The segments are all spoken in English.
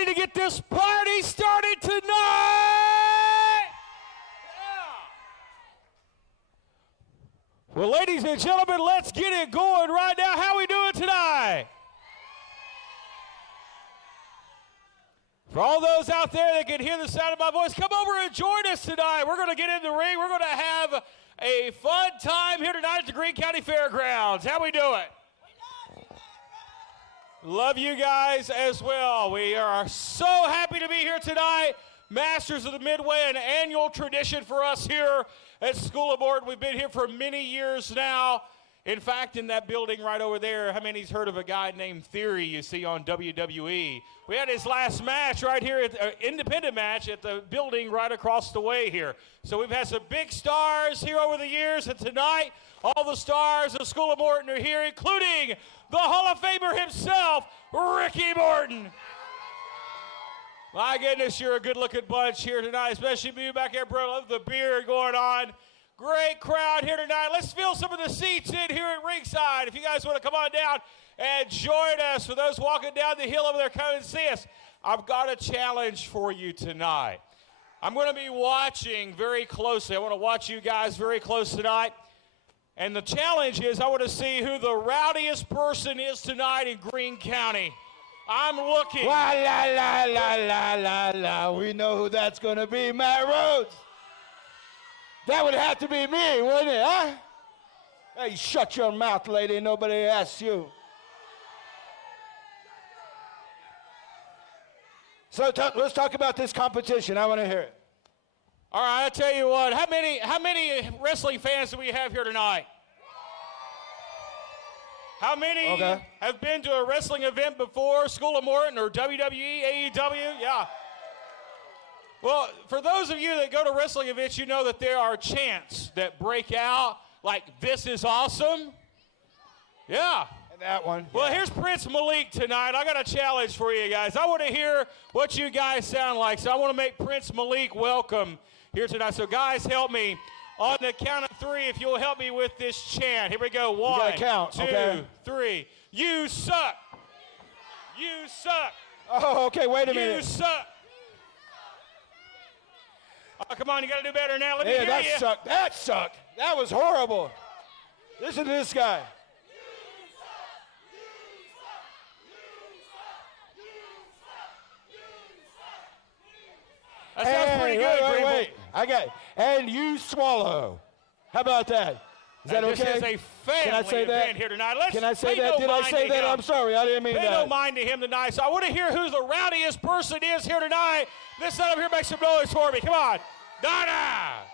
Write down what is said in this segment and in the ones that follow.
ready to get this party started tonight? Yeah. Well, ladies and gentlemen, let's get it going right now. How we doing tonight? For all those out there that can hear the sound of my voice, come over and join us tonight. We're going to get in the ring. We're going to have a fun time here tonight at the Greene County Fairgrounds. How we doing? Love you guys as well. We are so happy to be here tonight. Masters of the Midway, an annual tradition for us here at School of Morton. We've been here for many years now. In fact, in that building right over there, how many's heard of a guy named Theory you see on WWE? We had his last match right here, independent match at the building right across the way here. So we've had some big stars here over the years, and tonight, all the stars of School of Morton are here, including the Hall of Famer himself, Ricky Morton. My goodness, you're a good-looking bunch here tonight, especially you back there, bro. Love the beer going on. Great crowd here tonight. Let's fill some of the seats in here at ringside. If you guys want to come on down and join us, for those walking down the hill over there, come and see us. I've got a challenge for you tonight. I'm going to be watching very closely. I want to watch you guys very close tonight. And the challenge is I want to see who the rowdiest person is tonight in Greene County. I'm looking. La, la, la, la, la, la, la. We know who that's going to be, Matt Rhodes. That would have to be me, wouldn't it, huh? Hey, shut your mouth, lady. Nobody asked you. So let's talk about this competition. I want to hear it. All right, I'll tell you what. How many wrestling fans do we have here tonight? How many have been to a wrestling event before, School of Morton or WWE, AEW? Yeah. Well, for those of you that go to wrestling events, you know that there are chants that break out like, "This is awesome." Yeah. And that one. Well, here's Prince Malik tonight. I got a challenge for you guys. I want to hear what you guys sound like, so I want to make Prince Malik welcome here tonight. So, guys, help me. On the count of three, if you'll help me with this chant. Here we go. 1, 2, 3. You suck. You suck. Oh, okay, wait a minute. You suck. Oh, come on, you got to do better now. Let me hear that you. Sucked. That sucked. That was horrible. Listen to this guy. That sounds pretty good, Wait. I got it. And you swallow. How about that? Is that okay? This is a family event here tonight. Can I say that? Did I say that? I'm sorry. I didn't mean that. Pay no mind to him tonight. So I want to hear who the rowdiest person is here tonight. This side up here, make some noise for me. Come on. Donna.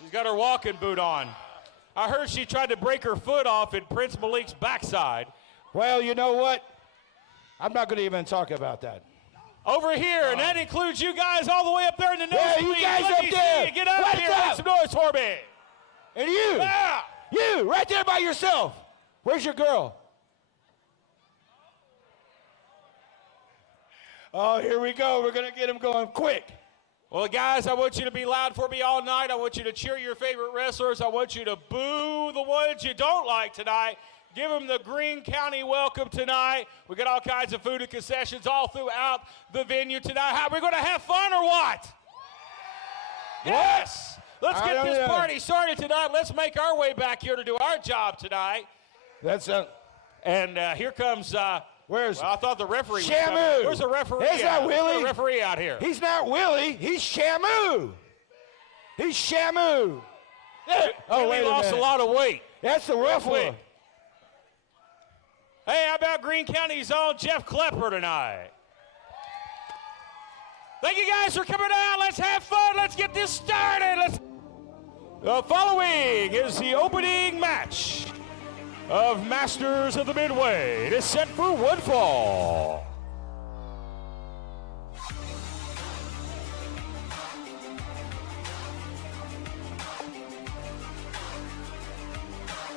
She's got her walking boot on. I heard she tried to break her foot off in Prince Malik's backside. Well, you know what? I'm not going to even talk about that. Over here, and that includes you guys all the way up there in the nose. Yeah, you guys up there. Get up here, make some noise for me. And you. Yeah. You, right there by yourself. Where's your girl? Oh, here we go. We're going to get him going quick. Well, guys, I want you to be loud for me all night. I want you to cheer your favorite wrestlers. I want you to boo the ones you don't like tonight. Give them the Greene County welcome tonight. We got all kinds of food and concessions all throughout the venue tonight. How, we're going to have fun or what? Yes. Let's get this party started tonight. Let's make our way back here to do our job tonight. That's And here comes. Where's? Well, I thought the referee was Shamu. coming. Where's the referee? He's not Willie. Where's the referee out here? He's not Willie. He's Shamu. He's Shamu. Oh, wait, he lost a lot of weight. That's the referee. Hey, how about Greene County's own Jeff Klepper tonight? Thank you guys for coming out. Let's have fun. Let's get this started. Following is the opening match of Masters of the Midway. It is set for one fall.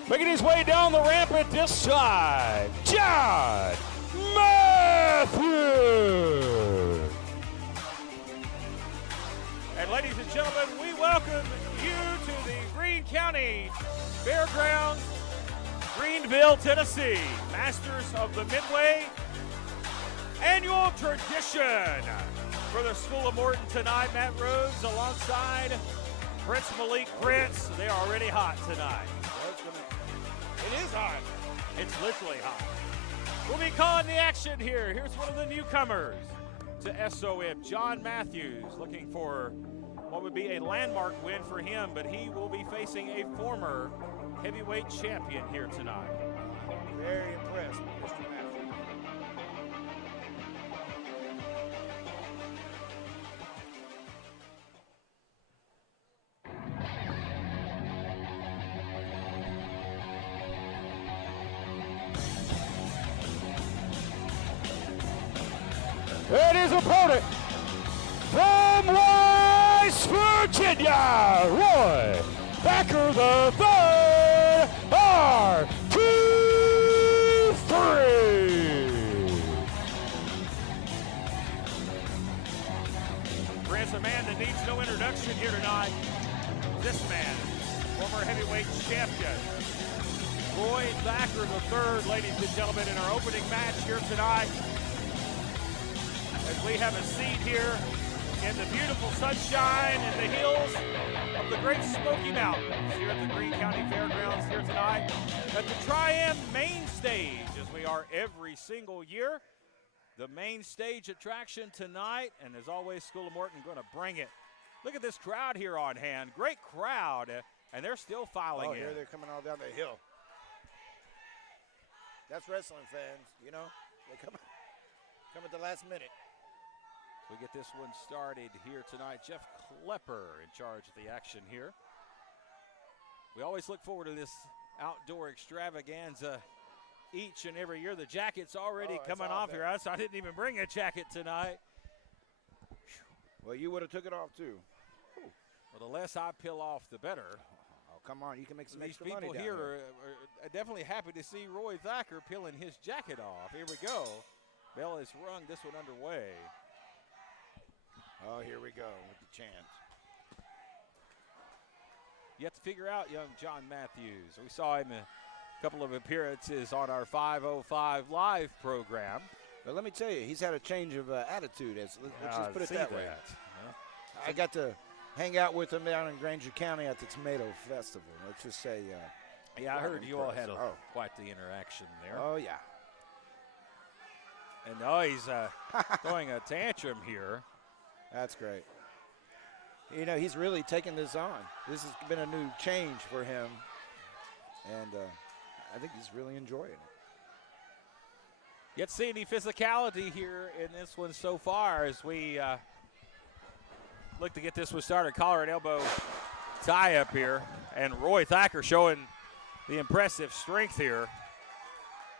Making his way down the ramp at this side, John Matthews. And ladies and gentlemen, we welcome you to the Greene County Fairgrounds, Greenville, Tennessee. Masters of the Midway annual annual tradition for the School of Morton tonight. Matt Rhodes alongside Prince Malik Prince. They're already hot tonight. It is hot. It's literally hot. We'll be calling the action here. Here's one of the newcomers to SOM, John Matthews, looking for what would be a landmark win for him, but he will be facing a former heavyweight champion here tonight. Very impressed with Mr. Matthews. And his opponent from West Virginia, Roy Thacker III, R2-3. Prince, a man that needs no introduction here tonight. This man, former heavyweight champion, Roy Thacker III, ladies and gentlemen, in our opening match here tonight. As we have a seat here in the beautiful sunshine in the hills of the Great Smoky Mountains here at the Greene County Fairgrounds here tonight at the Tri-Am main stage, as we are every single year. The main stage attraction tonight, and as always, School of Morton going to bring it. Look at this crowd here on hand. Great crowd, and they're still filing in. Here they're coming all down the hill. That's wrestling fans, you know. They come at the last minute. We get this one started here tonight. Jeff Klepper in charge of the action here. We always look forward to this outdoor extravaganza each and every year. The jacket's already coming off here. I didn't even bring a jacket tonight. Well, you would have took it off too. Well, the less I peel off, the better. Oh, come on. You can make some These extra money people down here here. are definitely happy to see Roy Thacker peeling his jacket off. Here we go. Bell has rung this one underway. Oh, here we go with the chant. You have to figure out young John Matthews. We saw him in a couple of appearances on our 505 Live program. But let me tell you, he's had a change of attitude. Let's just put it See that way. I got to hang out with him down in Granger County at the Tomato Festival. Let's just say. Yeah, I heard you all had impressive. quite the interaction there. Oh, yeah. And he's throwing a tantrum here. That's great. You know, he's really taken this on. This has been a new change for him. And I think he's really enjoying it. Yet see any physicality here in this one so far as we look to get this one started. Collar and elbow tie up here. And Roy Thacker showing the impressive strength here.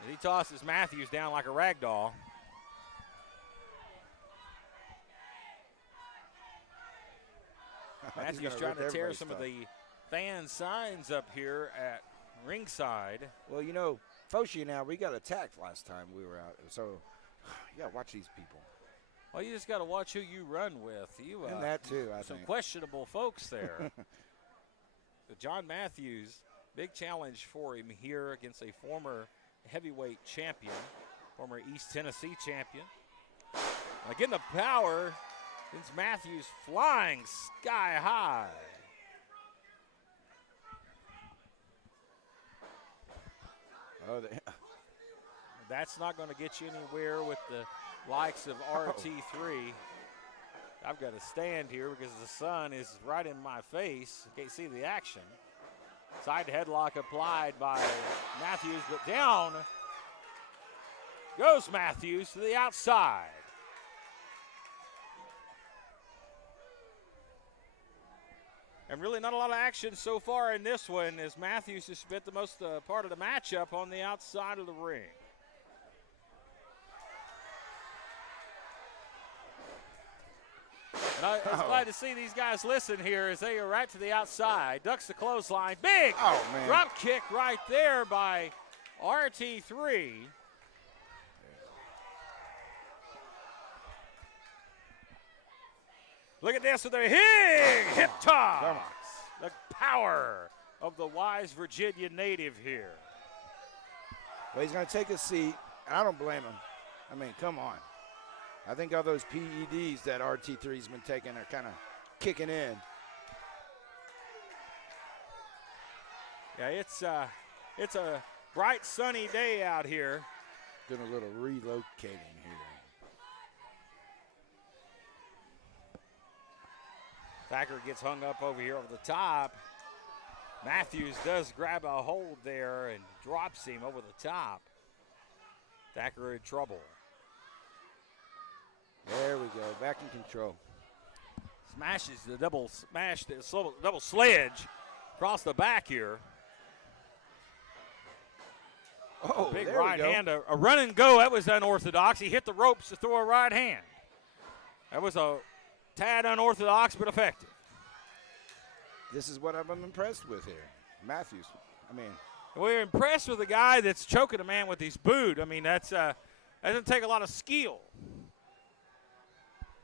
He tosses Matthews down like a rag doll. Matthews trying to tear some of the fan signs up here at ringside. Well, you know, Foshi and I, we got attacked last time we were out. So you got to watch these people. Well, you just got to watch who you run with. And that too, I some think. questionable folks there. John Matthews, big challenge for him here against a former heavyweight champion, former East Tennessee champion. Again, the power. Vince Matthews flying sky high. Oh, That's not going to get you anywhere with the likes of RT3. I've got to stand here because the sun is right in my face. Can't see the action. Side headlock applied by Matthews, but down goes Matthews to the outside. And really not a lot of action so far in this one as Matthews has spent the most part of the matchup on the outside of the ring. And I was glad to see these guys listen here as they are right to the outside. Ducks the clothesline. Big drop kick right there by RT3. Look at this with a hip toss. The power of the wise Virginia native here. Well, he's going to take a seat, and I don't blame him. I mean, come on. I think all those PEDs that RT3's been taking are kind of kicking in. Yeah, it's a bright sunny day out here. Doing a little relocating here. Thacker gets hung up over here over the top. Matthews does grab a hold there and drops him over the top. Thacker in trouble. There we go, back in control. Smashes the double sledge across the back here. Oh, big there right we go. hand, a run and go. That was unorthodox. He hit the ropes to throw a right hand. That was a tad unorthodox but effective. This is what I'm impressed with here. Matthews, We're impressed with a guy that's choking a man with his boot. I mean, that doesn't take a lot of skill.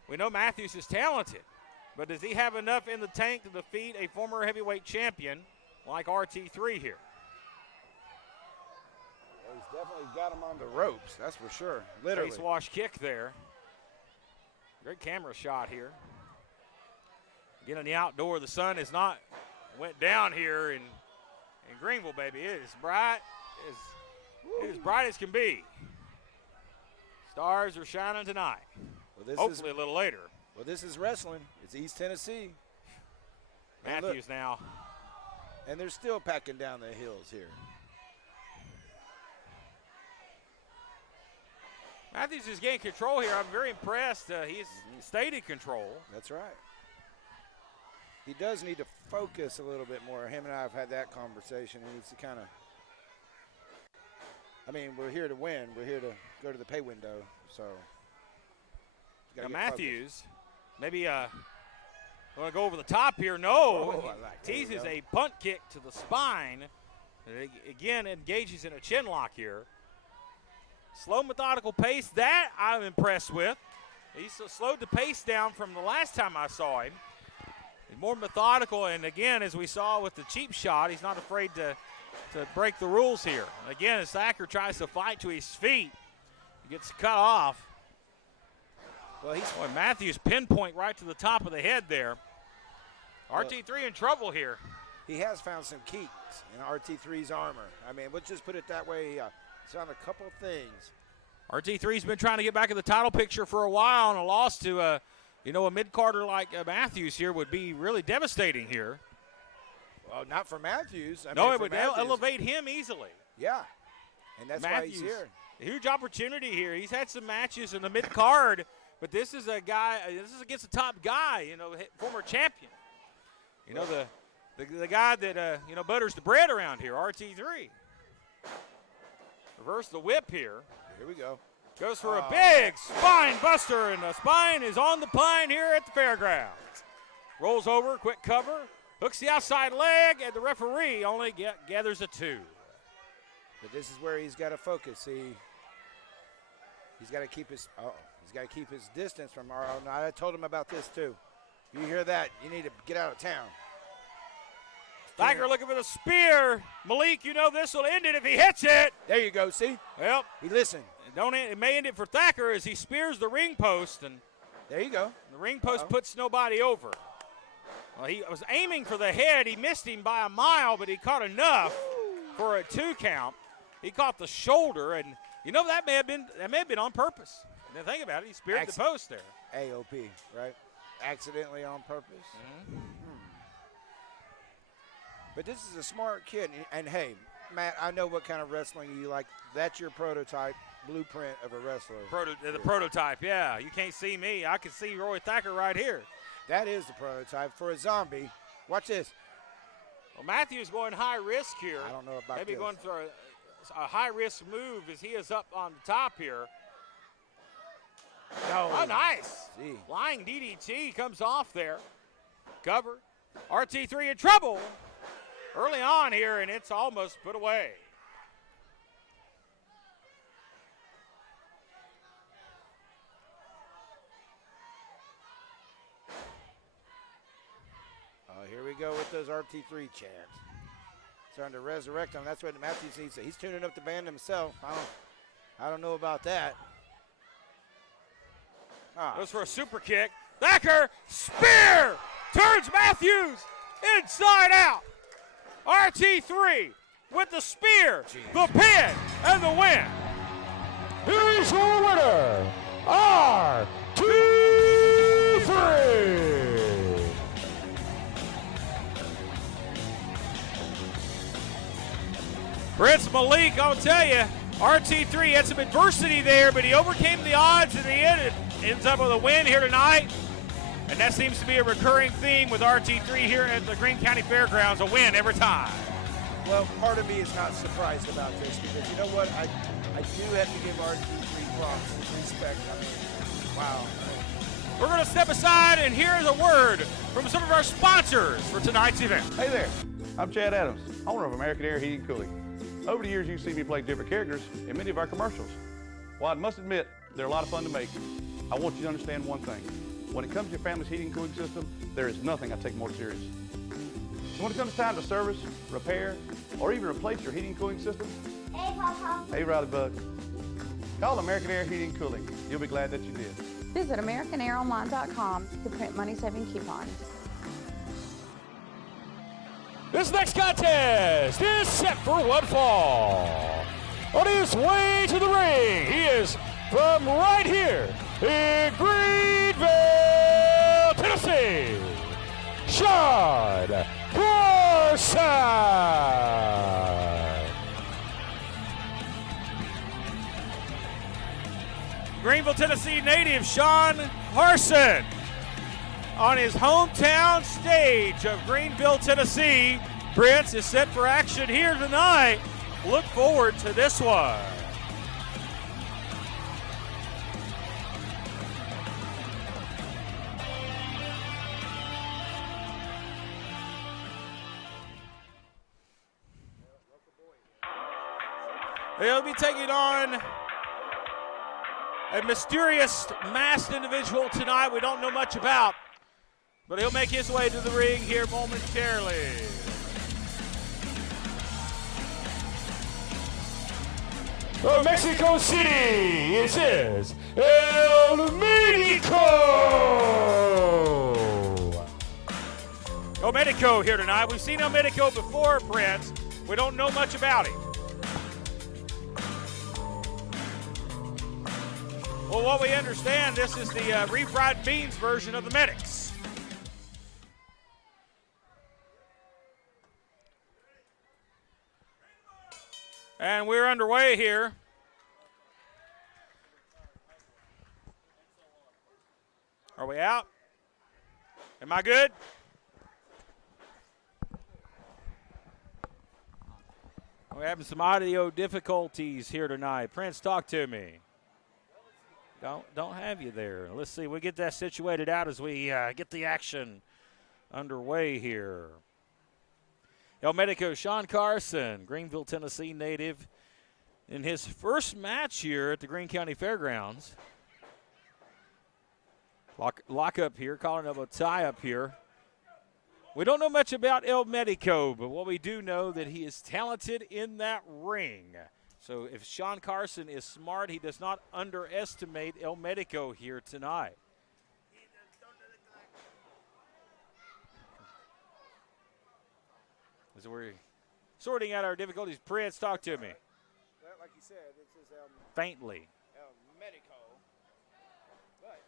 We know Matthews is talented, but does he have enough in the tank to defeat a former heavyweight champion like RT3 here? well, he's definitely got him on the ropes, that's for sure, literally. Face wash kick there. Great camera shot here. Again, in the outdoor, the sun has not went down here in Greenville, baby. It is bright, as bright as can be. Stars are shining tonight. Well, Hopefully a little later. Well, this is wrestling. It's East Tennessee. And Matthews now. And they're still packing down the hills here. Matthews is getting control here. I'm very impressed. He's stayed in control. That's right. He does need to focus a little bit more. Him and I have had that conversation. He needs to kind of, we're here to win. We're here to go to the pay window. So, now Matthews, maybe want to go over the top here. No, teases a punt kick to the spine. Again, engages in a chin lock here. Slow, methodical pace. That I'm impressed with. He's slowed the pace down from the last time I saw him. He's more methodical, and again, as we saw with the cheap shot, he's not afraid to break the rules here. Again, as Thacker tries to fight to his feet, he gets cut off. Well, Matthews pinpoint right to the top of the head there. RT3 in trouble here. He has found some kinks in RT3's armor. We'll just put it that way. He's found a couple of things. RT3's been trying to get back in the title picture for a while, and a loss to a mid-carder like Matthews here would be really devastating here. Well, not for Matthews. It would elevate him easily. Yeah, and that's Matthews, why he's here. Huge opportunity here. He's had some matches in the mid-card, but this is a guy. This is against a top guy. Former champion. The guy that butters the bread around here. RT3. Reverse the whip here. Here we go. Goes for a big spine buster, and the spine is on the pine here at the fairgrounds. Rolls over, quick cover, hooks the outside leg, and the referee only gathers a 2. But this is where he's got to focus. He's got to keep his distance from Now, I told him about this too. If you hear that, you need to get out of town. Thacker looking for the spear. Malik, this will end it if he hits it. There you go, see? Well, he listened. It may end it for Thacker as he spears the ring post, and there you go. The ring post puts nobody over. Well, he was aiming for the head. He missed him by a mile, but he caught enough for a 2 count. He caught the shoulder, and that may have been on purpose. Now think about it. He speared the post there. AOP, right? Accidentally on purpose. Mm-hmm. But this is a smart kid, and hey, Matt, I know what kind of wrestling you like. That's your prototype blueprint of a wrestler. The prototype, yeah. You can't see me. I can see Roy Thacker right here. That is the prototype for a zombie. Watch this. Well, Matthews going high risk here. I don't know about Maybe this. going for a high risk move as he is up on the top here. No. Oh, nice. Gee. Flying DDT comes off there. Cover. RT3 in trouble early on here, and it's almost put away. Here we go with those RT3 chants. Starting to resurrect him. That's what Matthews needs to. He's tuning up the band himself. I don't know about that. Goes for a super kick. Thacker, spear! Turns Matthews inside out. RT3 with the spear, the pin, and the win. Here's your winner, R2-3. Prince Malik, I'll tell you, RT3 had some adversity there, but he overcame the odds in the end. It ends up with a win here tonight. And that seems to be a recurring theme with RT3 here at the Greene County Fairgrounds, a win every time. Well, part of me is not surprised about this because you know what? I do have to give RT3 props and respect. I mean, wow. We're going to step aside and hear a word from some of our sponsors for tonight's event. Hey there, I'm Chad Adams, owner of American Air Heating and Cooling. Over the years, you've seen me play different characters in many of our commercials. While I must admit, they're a lot of fun to make, I want you to understand one thing. When it comes to your family's heating and cooling system, there is nothing I take more serious. So when it comes time to service, repair, or even replace your heating and cooling system, Hey, Papa. hey, Riley Bug, call American Air Heating and Cooling. You'll be glad that you did. Visit AmericanAirOnline.com to print money-saving coupons. This next contest is set for one fall. On his way to the ring, he is from right here in Greenville, Tennessee, Sean Carson. Greenville, Tennessee native Sean Carson on his hometown stage of Greenville, Tennessee. Prince is set for action here tonight. Look forward to this one. They'll be taking on a mysterious masked individual tonight we don't know much about, but he'll make his way to the ring here momentarily. From Mexico City, this is El Medico. El Medico here tonight. We've seen El Medico before, Prince. We don't know much about him. Well, what we understand, this is the refried beans version of the Medics. And we're underway here. Are we out? Am I good? We're having some audio difficulties here tonight. Prince, talk to me. Don't have you there. Let's see. We'll get that situated out as we get the action underway here. El Medico, Sean Carson, Greenville, Tennessee native, in his first match here at the Greene County Fairgrounds. Lock up here, calling up a tie up here. We don't know much about El Medico, but what we do know that he is talented in that ring. So if Sean Carson is smart, he does not underestimate El Medico here tonight. As we're sorting out our difficulties, Prince, talk to me. Well, like you said, this is Faintly. Medico. But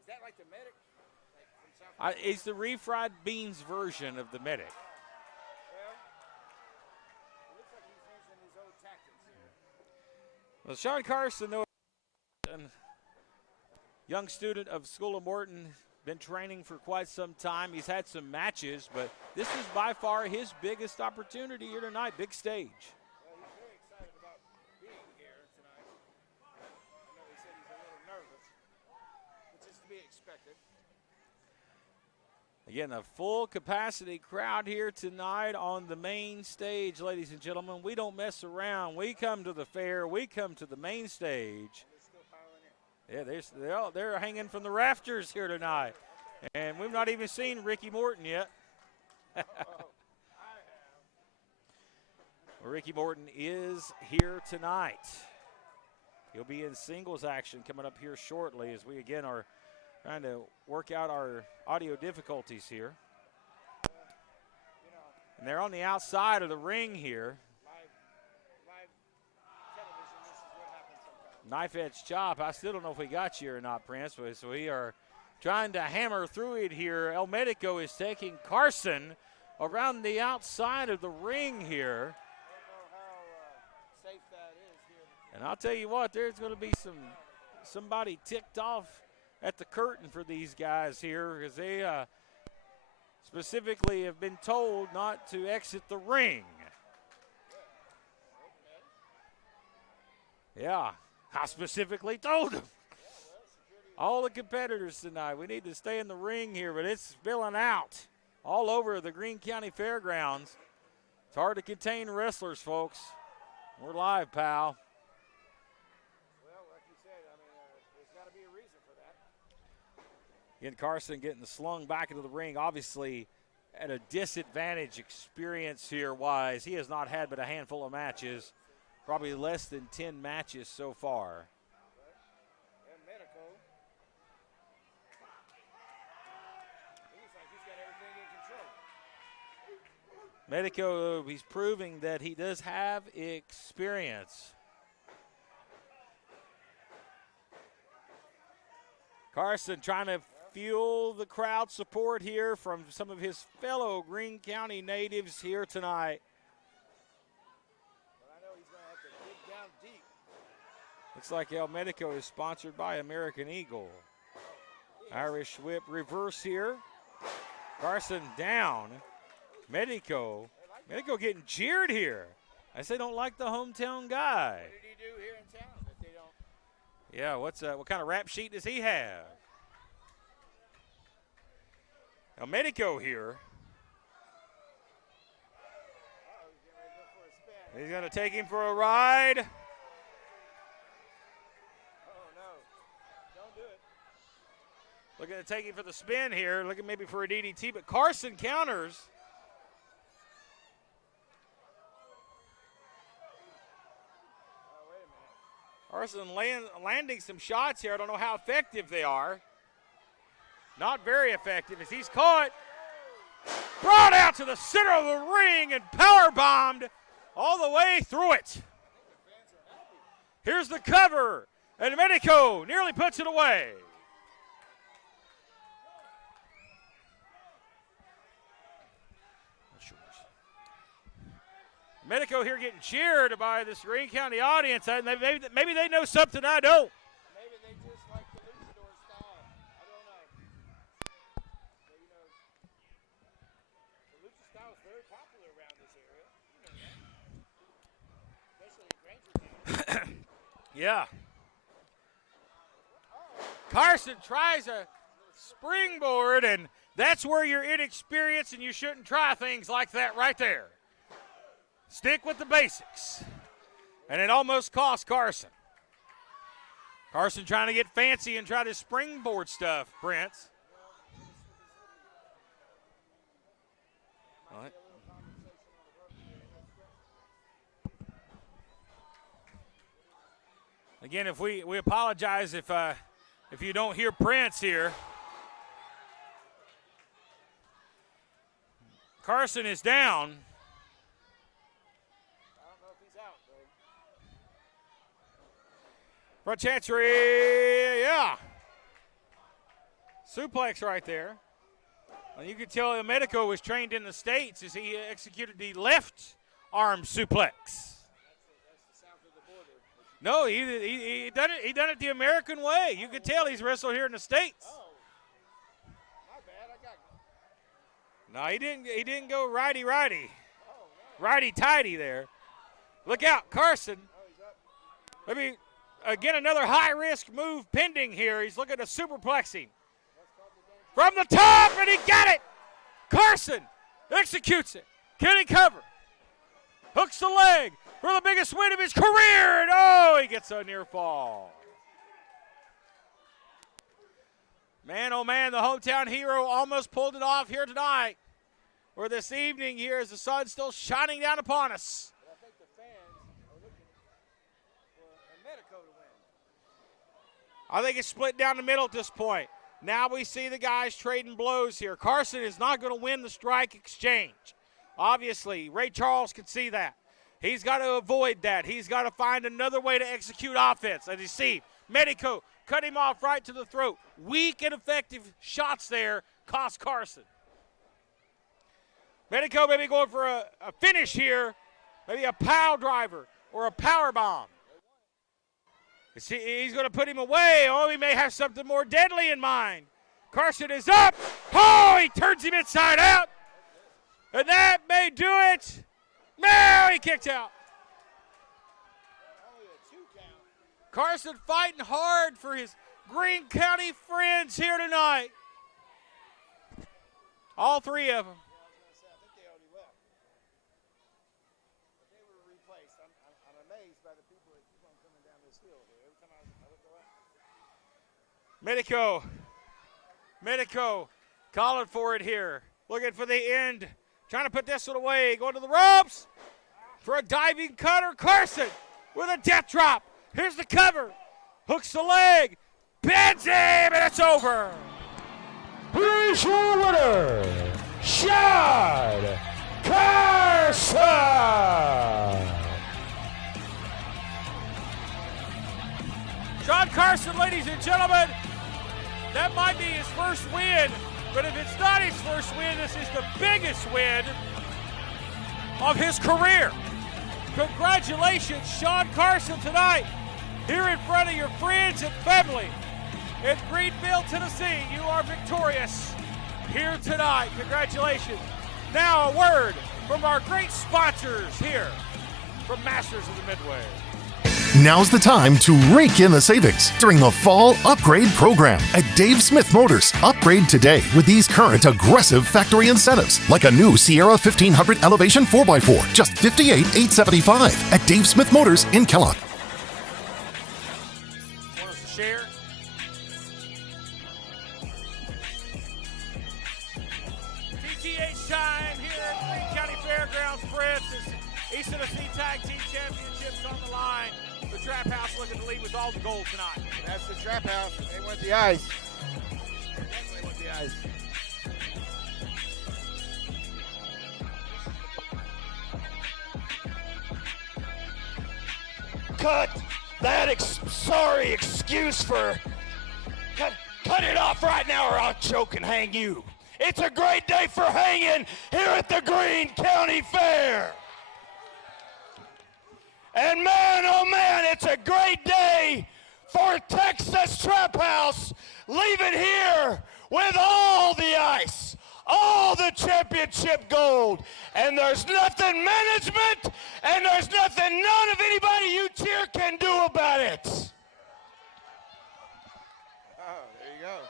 is that like the Medic? Like from South It's the refried beans version of the Medic. Well, it looks like he's using his old tactics here. Well, Sean Carson, though, a young student of School of Morton, been training for quite some time. He's had some matches, but this is by far his biggest opportunity here tonight, big stage. Well, he's very excited about being here tonight. I know he said he's a little nervous, which is to be expected. Again, a full capacity crowd here tonight on the main stage, ladies and gentlemen. We don't mess around. We come to the fair. We come to the main stage. They're still piling in. Yeah, they're hanging from the rafters here tonight. And we've not even seen Ricky Morton yet. I have. Well, Ricky Morton is here tonight. He'll be in singles action coming up here shortly as we again are Trying to work out our audio difficulties here. And they're on the outside of the ring here. Live television, this is what happens sometimes. Knife edge chop. I still don't know if we got you or not, Prince. So we are trying to hammer through it here. El Medico is taking Carson around the outside of the ring here. I don't know how safe that is here. And I'll tell you what, there's going to be somebody ticked off at the curtain for these guys here, because they specifically have been told not to exit the ring. Yeah, I specifically told them. All the competitors tonight, we need to stay in the ring here, but it's spilling out all over the Greene County Fairgrounds. It's hard to contain wrestlers, folks. We're live, pal. Well, like you said, I mean, there's got to be a reason for that. Again, Carson getting slung back into the ring, obviously at a disadvantage experience here wise. He has not had but a handful of matches, probably less than 10 matches so far. And Medico, looks like he's got everything in control. Medico, he's proving that he does have experience. Carson trying to fuel the crowd support here from some of his fellow Greene County natives here tonight. But I know he's going to have to dig down deep. Looks like El Medico is sponsored by American Eagle. Irish whip reverse here. Carson down. Medico getting cheered here. I say don't like the hometown guy. What did he do here in town that they don't? Yeah, what kind of rap sheet does he have? El Medico here. He's getting ready to go for a spin. He's going to take him for a ride. Oh, no. Don't do it. Looking to take him for the spin here. Looking maybe for a DDT, but Carson counters. Oh, wait a minute. Carson landing some shots here. I don't know how effective they are. Not very effective as he's caught. Brought out to the center of the ring and power bombed all the way through it. Here's the cover, and Medico nearly puts it away. Medico here getting cheered by this Greene County audience. Maybe they know something I don't. Maybe they just like the luchador style. I don't know. But, you know, the lucha style is very popular around this area. You know that. Especially in Granger County. Yeah. Carson tries a springboard, and that's where you're inexperienced, and you shouldn't try things like that right there. Stick with the basics. And it almost cost Carson. Carson trying to get fancy and try to springboard stuff, Prince. All right. Again, if we apologize if you don't hear Prince here. Carson is down. Front chancery, yeah. Suplex right there. And you could tell El Medico was trained in the States as he executed the left arm suplex. That's the south of the border. No, he done it the American way. You could tell he's wrestled here in the States. Oh. My bad. I got No, he didn't go righty. Oh, no. Righty tighty there. Look out, Carson. Oh, he's up. Maybe again another high risk move pending here. He's looking at superplexing. From the top, and he got it. Carson executes it. Can he cover? Hooks the leg for the biggest win of his career, and oh, he gets a near fall. Man, oh man, the hometown hero almost pulled it off here tonight. Or this evening here as the sun's still shining down upon us. But I think the fans are looking for a Medico to win. I think it's split down the middle at this point. Now we see the guys trading blows here. Carson is not going to win the strike exchange. Obviously, Ray Charles can see that. He's got to avoid that. He's got to find another way to execute offense. As you see, Medico cut him off right to the throat. Weak and effective shots there cost Carson. Medico maybe going for a finish here, maybe a pile driver or a power bomb. See, he's going to put him away. Oh, he may have something more deadly in mind. Carson is up. Oh, he turns him inside out. And that may do it. No, he kicked out. Carson fighting hard for his Greene County friends here tonight. All three of them. Medico calling for it here. Looking for the end. Trying to put this one away. Going to the ropes for a diving cutter. Carson with a death drop. Here's the cover. Hooks the leg. Bends him, and it's over. Here's your winner, Sean Carson. Sean Carson, ladies and gentlemen, that might be his first win, but if it's not his first win, this is the biggest win of his career. Congratulations, Sean Carson, tonight, here in front of your friends and family in Greenville, Tennessee. You are victorious here tonight. Congratulations. Now a word from our great sponsors here from Masters of the Midway. Now's the time to rake in the savings during the Fall Upgrade Program at Dave Smith Motors. Upgrade today with these current aggressive factory incentives, like a new Sierra 1500 Elevation 4x4, just $58,875 at Dave Smith Motors in Kellogg. Want us to share? PTH time here at Greene County Fairgrounds. Fritz, East Tennessee Tag Team Championships on the line. The Trap House looking to lead with all the gold tonight. That's the Trap House. They want the ice. Definitely want the ice. Cut that excuse for cut it off right now or I'll choke and hang you. It's a great day for hanging here at the Greene County Fair. And man, oh man, it's a great day for Texas Trap House, leaving here with all the ice, all the championship gold. And there's nothing management, and there's nothing none of anybody you cheer can do about it. Oh, there you go.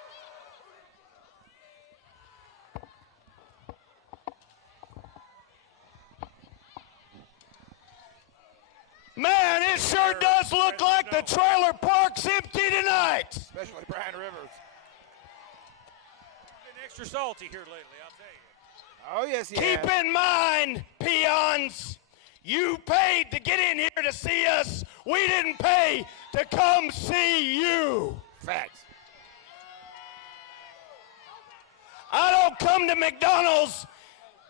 Man, it sure does look like the trailer park's empty tonight. Especially Brian Rivers. Been extra salty here lately, I'll tell you. Oh, yes, he Keep has. in mind, peons, you paid to get in here to see us. We didn't pay to come see you. Facts. I don't come to McDonald's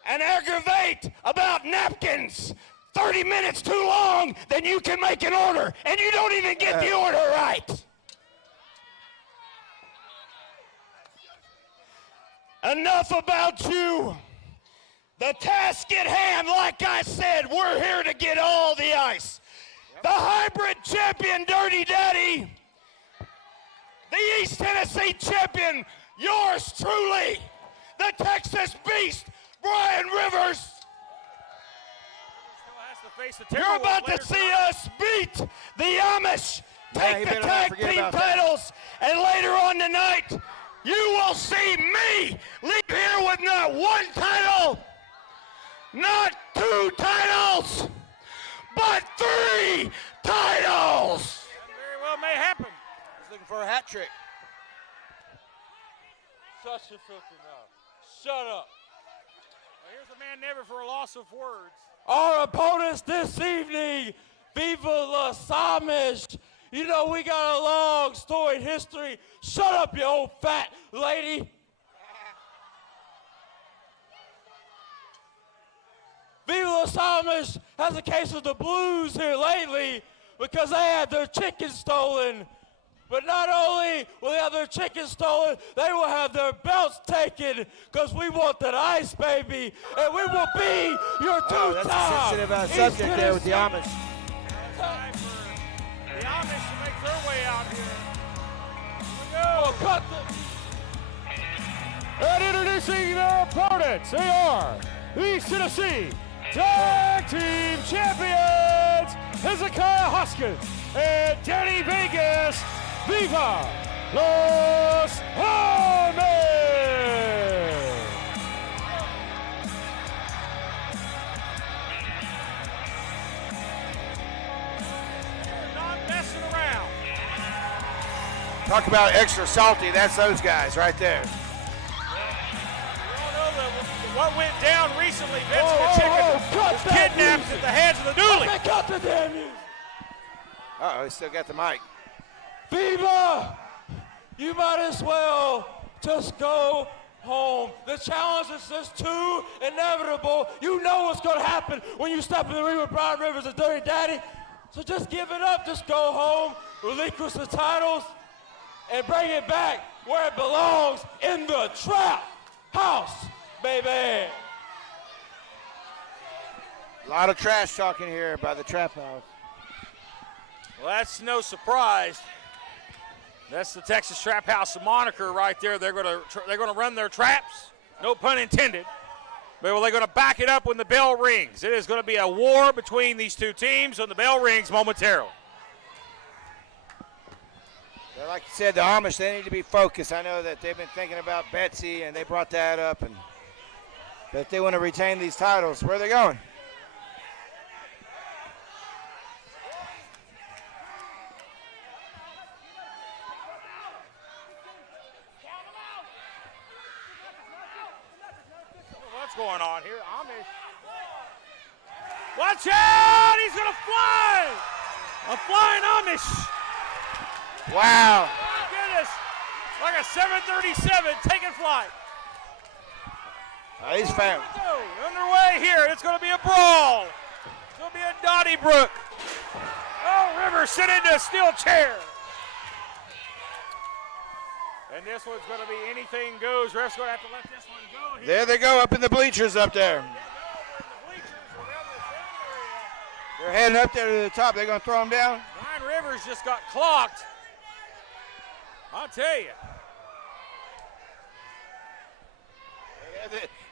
and aggravate about napkins 30 minutes too long, then you can make an order, and you don't even get the order right. Enough about you. The task at hand, like I said, we're here to get all the ice. The hybrid champion, Dirty Daddy. The East Tennessee champion, yours truly. The Texas Beast, Brian Rivers. You're about to see us beat the Amish, take the tag team titles, and later on tonight, you will see me leave here with not one title, not two titles, but 3 titles. That very well may happen. He's looking for a hat trick. Such a filthy mouth. Shut up. Well, here's a man never for a loss of words. Our opponents this evening, Viva Los Amish. You know, we got a long storied history. Shut up, you old fat lady. Viva Los Amish has a case of the blues here lately because they had their chicken stolen. But not only will they have their chicken stolen, they will have their belts taken because we want that ice, baby. And we will be your two-time. That's a sensitive subject there with the Amish. Time for the Amish to make their way out here. Oh, cut the... And introducing their opponents, they are the East Tennessee Tag Team Champions, Hezekiah Hoskins and Danny Vegas. Viva Los Amish! Not messing around. Talk about extra salty. That's those guys right there. We all know what went down recently. Vince the Chicken was kidnapped at the hands of the Dooley. Cut the damn music. Uh-oh, he still got the mic. Viva! You might as well just go home. The challenge is just too inevitable. You know what's going to happen when you step in the ring with Brian Rivers and Dirty Daddy. So just give it up. Just go home, relinquish the titles, and bring it back where it belongs, in the trap house, baby. A lot of trash talking here by the trap house. Well, that's no surprise. That's the Texas Trap House moniker right there. They're going to run their traps, no pun intended. But they're going to back it up when the bell rings. It is going to be a war between these two teams when the bell rings momentarily. But like you said, the Amish, they need to be focused. I know that they've been thinking about Betsy, and they brought that up. But if they want to retain these titles, where are they going? What's going on here? Amish. Watch out! He's going to fly! A flying Amish. Wow. My goodness. Like a 737 taking flight. He's found. Underway here. It's going to be a brawl. It's going to be a Donnybrook. Oh, Rivers sit into a steel chair. And this one's going to be anything goes. Ref's going to have to let this one go here. There they go, up in the bleachers up there. They're heading up there to the top. They're going to throw them down. Brian Rivers just got clocked. I'll tell you.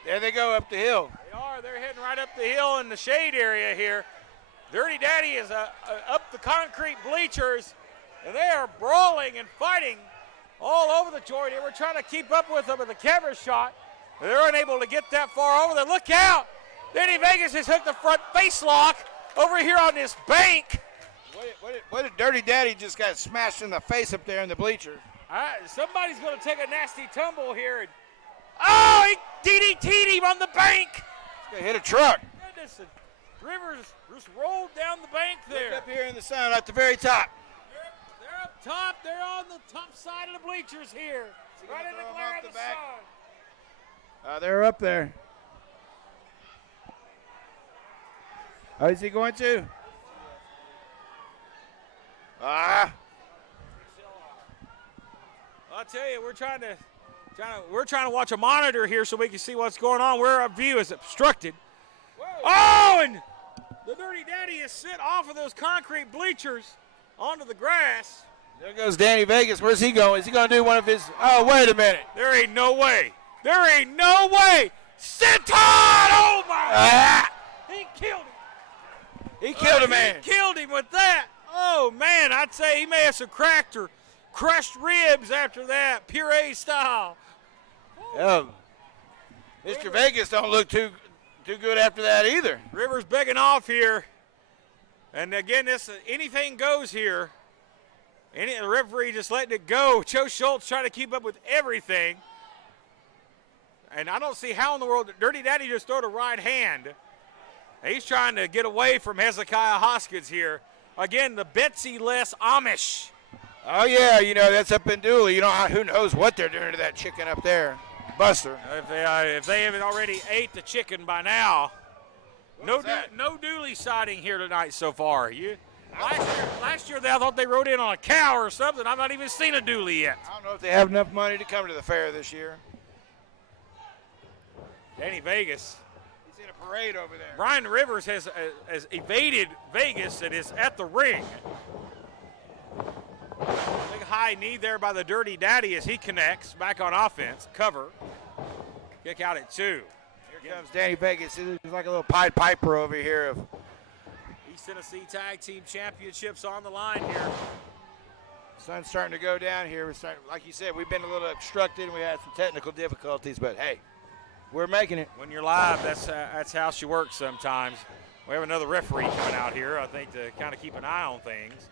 There they go up the hill. They are. They're heading right up the hill in the shade area here. Dirty Daddy is up the concrete bleachers, and they are brawling and fighting all over the joint. They were trying to keep up with them with the camera shot. They're unable to get that far over there. Look out! Danny Vegas has hooked the front face lock over here on this bank. What did Dirty Daddy just got smashed in the face up there in the bleachers? Somebody's going to take a nasty tumble here. And, oh, he DDT'd him on the bank. He's going to hit a truck. Goodness, and Rivers just rolled down the bank there. Look up here in the sun at the very top. They're up top. They're on the top side of the bleachers here. Right in the glare of the sun. They're up there. Oh, is he going to? I'll tell you, we're trying to watch a monitor here so we can see what's going on. Where our view is obstructed. Oh, and the Dirty Daddy is sit off of those concrete bleachers onto the grass. There goes Danny Vegas. Where's he going? Is he going to do one of his? Oh, wait a minute. There ain't no way. There ain't no way. Senton! Oh, my. He killed him. He killed a man. He killed him with that. Oh, man, I'd say he may have some cracked or crushed ribs after that, puree style. Mr. Vegas don't look too good after that either. Rivers begging off here. And again, this anything goes here. The referee just letting it go. Joe Schultz trying to keep up with everything. And I don't see how in the world Dirty Daddy just threw a right hand. He's trying to get away from Hezekiah Hoskins here. Again, the Betsy-less Amish Oh, yeah, you know, that's up in Dooley. You know, who knows what they're doing to that chicken up there. Buster. If they haven't already ate the chicken by now. No Dooley sighting here tonight so far. Last year I thought they rode in on a cow or something. I've not even seen a Dooley yet. I don't know if they have enough money to come to the fair this year. Danny Vegas. He's in a parade over there. Brian Rivers has evaded Vegas and is at the ring. Big high knee there by the Dirty Daddy as he connects back on offense. Cover. Kick out at 2. Here comes Danny Vegas. He's like a little Pied Piper over here. Of East Tennessee Tag Team Championships on the line here. Sun's starting to go down here. Like you said, we've been a little obstructed and we had some technical difficulties, but hey, we're making it. When you're live, that's how she works sometimes. We have another referee coming out here, I think, to kind of keep an eye on things.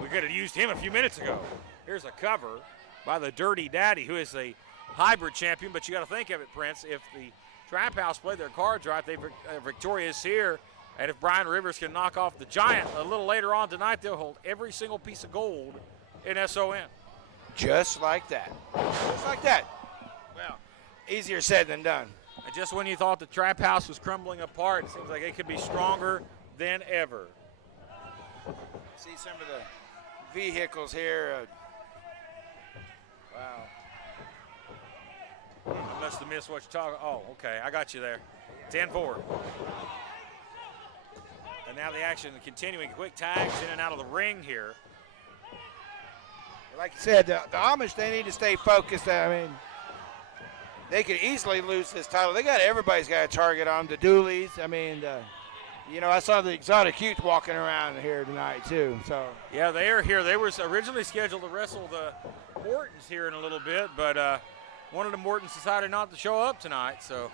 We could have used him a few minutes ago. Here's a cover by the Dirty Daddy, who is a hybrid champion, but you got to think of it, Prince. If the Trap House play their cards right, they're victorious here. And if Brian Rivers can knock off the Giant a little later on tonight, they'll hold every single piece of gold in SON. Just like that. Just like that. Well, easier said than done. And just when you thought the Trap House was crumbling apart, it seems like it could be stronger than ever. See some of the vehicles here. Wow. I must have missed what you're talking. Oh, okay, I got you there. 10-4. And now the action continuing. Quick tags in and out of the ring here. Like you said, the Amish, they need to stay focused. I mean, they could easily lose this title. Everybody's got a target on them. The Dooleys. I mean, you know, I saw the Exotic Youth walking around here tonight too. So yeah, they are here. They were originally scheduled to wrestle the Mortons here in a little bit, but one of the Mortons decided not to show up tonight. So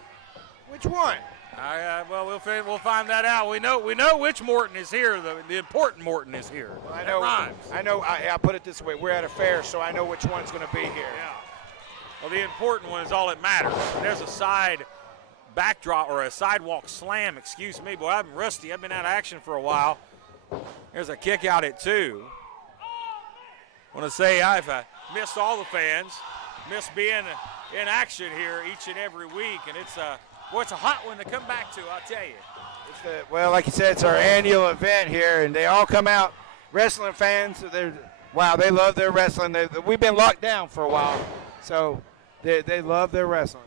which one? Well, we'll find that out. We know which Morton is here. The important Morton is here. Well, I know. I'll put it this way: we're at a fair, so I know which one's going to be here. Yeah. Well, the important one is all that matters. There's a side backdrop or a sidewalk slam. Excuse me, boy. I'm rusty. I've been out of action for a while. There's a kick out at 2. I want to say I've missed all the fans. Missed being in action here each and every week, and it's a hot one to come back to, I'll tell you. Well, like you said, it's our annual event here, and they all come out. Wrestling fans, they love their wrestling. We've been locked down for a while, so they love their wrestling.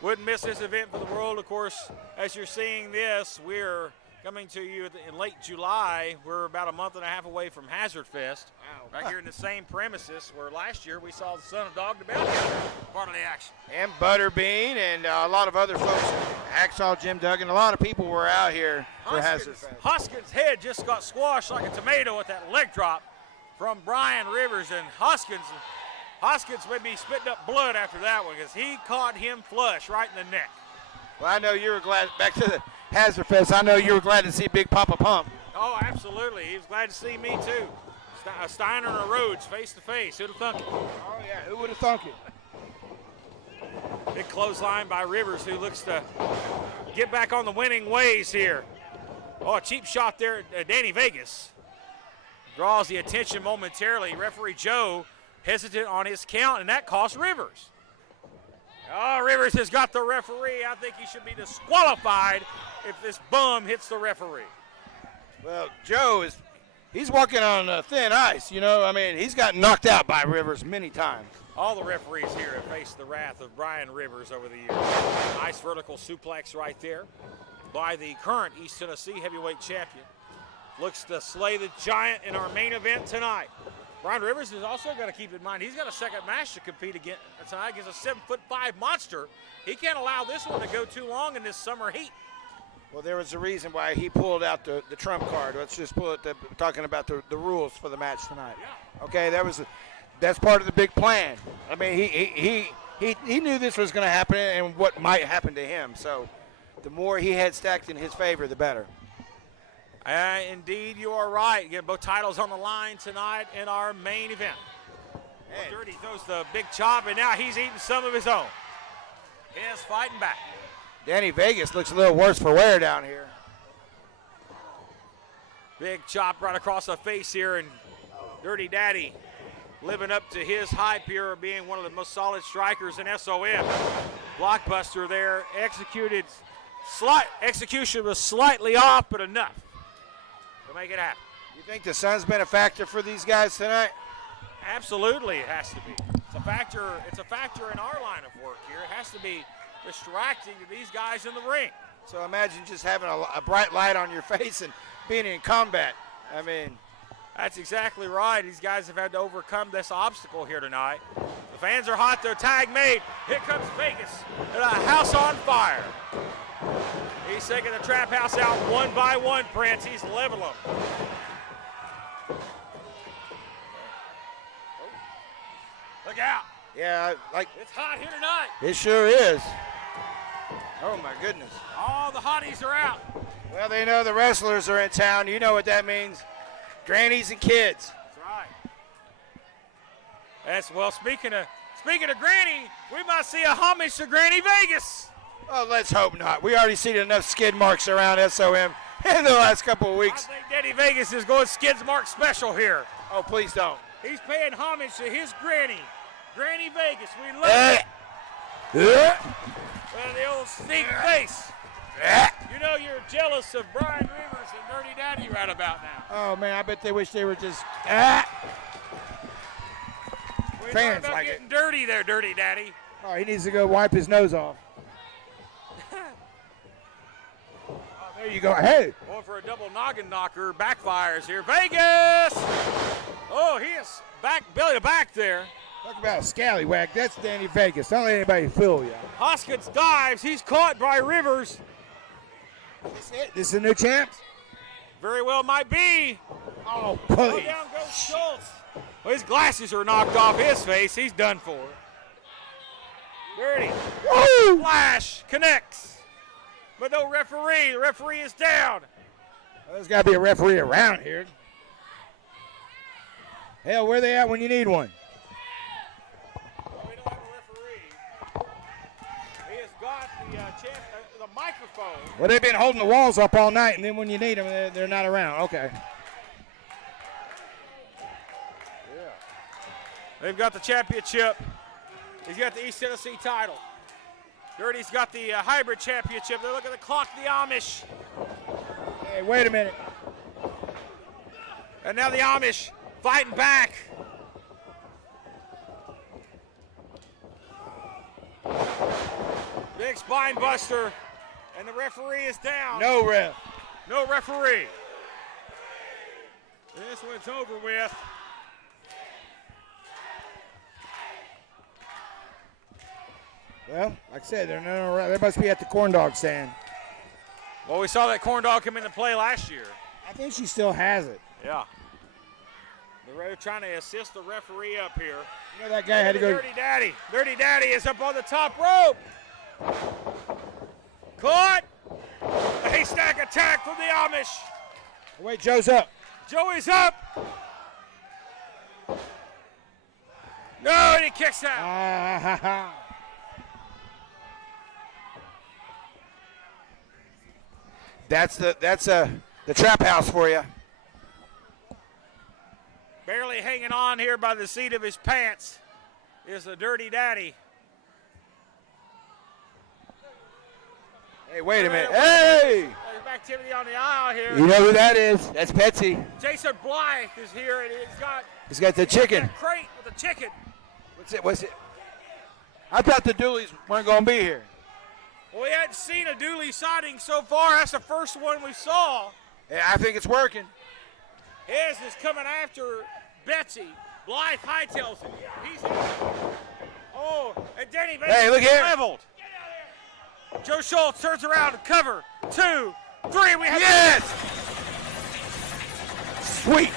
Wouldn't miss this event for the world. Of course, as you're seeing this, we're coming to you in late July. We're about a month and a half away from Hazard Fest, right here in the same premises where last year we saw the Son of Dog the Bounty Hunter part of the action. And Butterbean and a lot of other folks, Hacksaw Jim Duggan, a lot of people were out here for Hazard Fest. Hoskins' head just got squashed like a tomato with that leg drop from Brian Rivers, and Hoskins may be spitting up blood after that one because he caught him flush right in the neck. Well, I know you were glad, back to the Hazard Fest, I know you were glad to see Big Papa Pump. Oh, absolutely. He was glad to see me, too. Steiner and Rhodes face to face. Who'd have thunk it? Oh, yeah, who would have thunk it? Big clothesline by Rivers, who looks to get back on the winning ways here. Oh, a cheap shot there. Danny Vegas draws the attention momentarily. Referee Joe hesitant on his count, and that cost Rivers. Oh, Rivers has got the referee. I think he should be disqualified if this bum hits the referee. Well, Joe he's walking on thin ice, you know. I mean, he's gotten knocked out by Rivers many times. All the referees here have faced the wrath of Brian Rivers over the years. Nice vertical suplex right there by the current East Tennessee heavyweight champion. Looks to slay the Giant in our main event tonight. Brian Rivers is also got to keep in mind he's got a second match to compete against tonight against a 7'5" monster. He can't allow this one to go too long in this summer heat. Well, there was a reason why he pulled out the trump card. Let's just pull it. Talking about the rules for the match tonight. Yeah. Okay, that's part of the big plan. I mean, he knew this was going to happen and what might happen to him. So, the more he had stacked in his favor, the better. Indeed, you are right. Again, both titles on the line tonight in our main event. Dirty throws the big chop, and now he's eating some of his own. He is fighting back. Danny Vegas looks a little worse for wear down here. Big chop right across the face here, and Dirty Daddy living up to his hype here of being one of the most solid strikers in SOM. Blockbuster there, execution was slightly off, but enough to make it happen. You think the sun's been a factor for these guys tonight? Absolutely, it has to be. It's a factor in our line of work here. It has to be distracting to these guys in the ring. So imagine just having a bright light on your face and being in combat. I mean, that's exactly right. These guys have had to overcome this obstacle here tonight. The fans are hot. Their tag made. Here comes Vegas. And a house on fire. He's taking the trap house out one by one, Prince. He's leveling them. Look out. yeah, It's hot here tonight. it sure is. Oh, my goodness. All the hotties are out. Well, they know the wrestlers are in town. You know what that means. Grannies and kids. That's right. Speaking of Granny, we might see a homage to Granny Vegas. Oh, let's hope not. We already seen enough skid marks around SOM in the last couple of weeks. I think Daddy Vegas is going Skids Mark special here. Oh, please don't. He's paying homage to his Granny, Granny Vegas. We love it. Well, the old stink face. You know you're jealous of Brian Rivers and Dirty Daddy right about now. Oh, man, I bet they wish they were just We're fans about like getting dirty there, Dirty Daddy. Oh, he needs to go wipe his nose off. Oh, there you go. Hey. Going for a double noggin knocker. Backfires here. Vegas! Oh, he is belly to back there. Talk about a scallywag. That's Danny Vegas. Don't let anybody fool you. Hoskins dives. He's caught by Rivers. This it? This is a new champ? Very well might be. Oh, Oh, please. down goes Schultz. Well, his glasses are knocked off his face. He's done for. Dirty. Woo! Flash connects. But no referee. The referee is down. Well, there's got to be a referee around here. Hell, where they at when you need one? We don't have a referee. He has got the microphone. Well, they've been holding the walls up all night, and then when you need them, they're not around. Okay. They've got the championship. He's got the East Tennessee title. Dirty's got the hybrid championship. They're looking to clock the Amish. Hey, wait a minute. And now the Amish fighting back. Big spine buster. And the referee is down. No ref. No referee. This one's over with. Well, like I said, they must be at the corn dog stand. Well, we saw that corn dog come into play last year. I think she still has it. Yeah. They're trying to assist the referee up here. You know that guy had to go. Dirty Daddy. Dirty Daddy is up on the top rope. Caught. A haystack attack from the Amish. Wait, Joe's up. Joey's up. No, and he kicks out. That's the trap house for you. Barely hanging on here by the seat of his pants is the Dirty Daddy. Hey, wait a minute. Hey! There's activity on the aisle here. You know who that is? That's Betsy. Jason Blythe is here, and He's got the chicken. a crate with a chicken. What's it? I thought the Dooleys weren't going to be here. Well, we hadn't seen a Dooley sighting so far. That's the first one we saw. Yeah, I think it's working. His is coming after Betsy. Blythe hightails it. He's in. Oh, and Danny Vegas Hey, look is here. leveled. Joe Schultz turns around to cover. 2, 3. We have Yes! Sweet.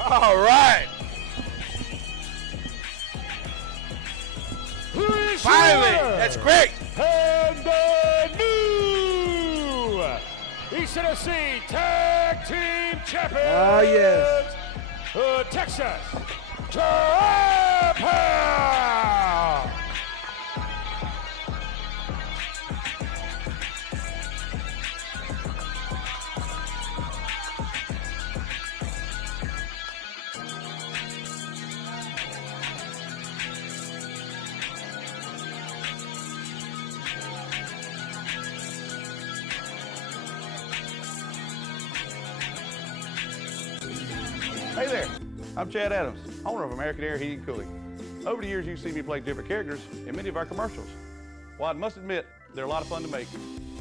All right. Finally. That's great. And the new East Tennessee Tag Team Champions. Oh, yes. Texas Trash pow! Hey there, I'm Chad Adams, owner of American Air Heating and Cooling. Over the years, you've seen me play different characters in many of our commercials. While I must admit, they're a lot of fun to make,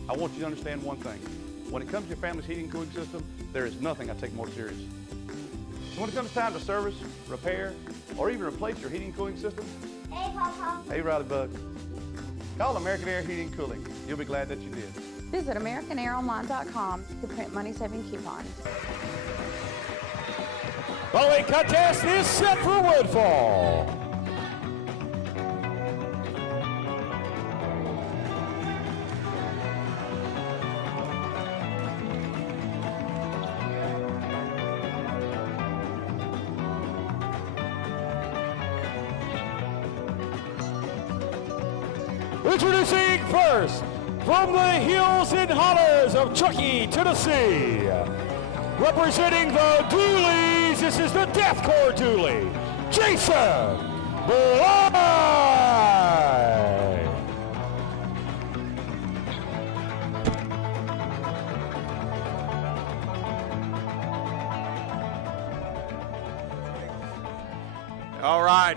I want you to understand one thing. When it comes to your family's heating and cooling system, there is nothing I take more serious. So when it comes time to service, repair, or even replace your heating and cooling system, Hey, Papa. hey, Riley Bug, call American Air Heating and Cooling. You'll be glad that you did. Visit AmericanAirOnline.com to print money-saving coupons. Following contest is set for Woodfall. Introducing first, from the hills and hollers of Truckee, Tennessee, representing the Dooleys, this is the Death Corps Dooley, Jason Bly. All right,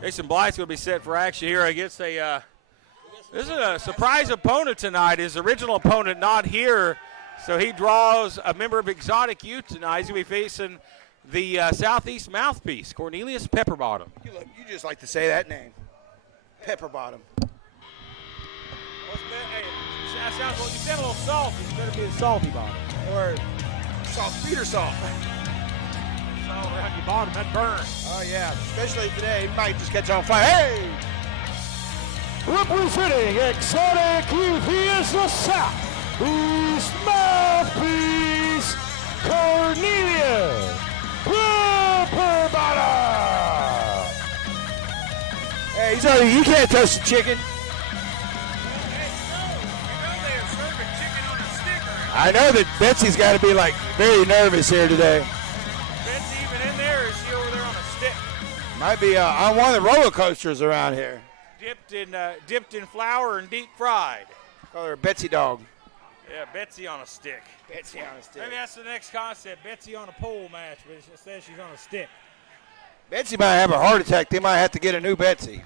Jason Blythe's going to be set for action here against this is a surprise opponent tonight. His original opponent not here, so he draws a member of Exotic Youth tonight. He's going to be facing the Southeast Mouthpiece, Cornelius Pepperbottom. You just like to say that name. Pepperbottom. That sounds like you sound a little salty. It's better be a salty bottom. Or salt, Peter salt. All around your bottom, that burn. Oh, yeah. Especially today. It might just catch on fire. Hey! Representing Exotic Youth, he is the Southeast Mouthpiece, Cornelius Pepperbottom. Hey, you can't touch the chicken. I know that Betsy's got to be like very nervous here today. Betsy even in there, or is she over there on a stick? Might be on one of the roller coasters around here. Dipped in flour and deep fried. Call her Betsy dog. Yeah, Betsy on a stick. Betsy on a stick. Maybe that's the next concept. Betsy on a pole match, but instead she's on a stick. Betsy might have a heart attack. They might have to get a new Betsy.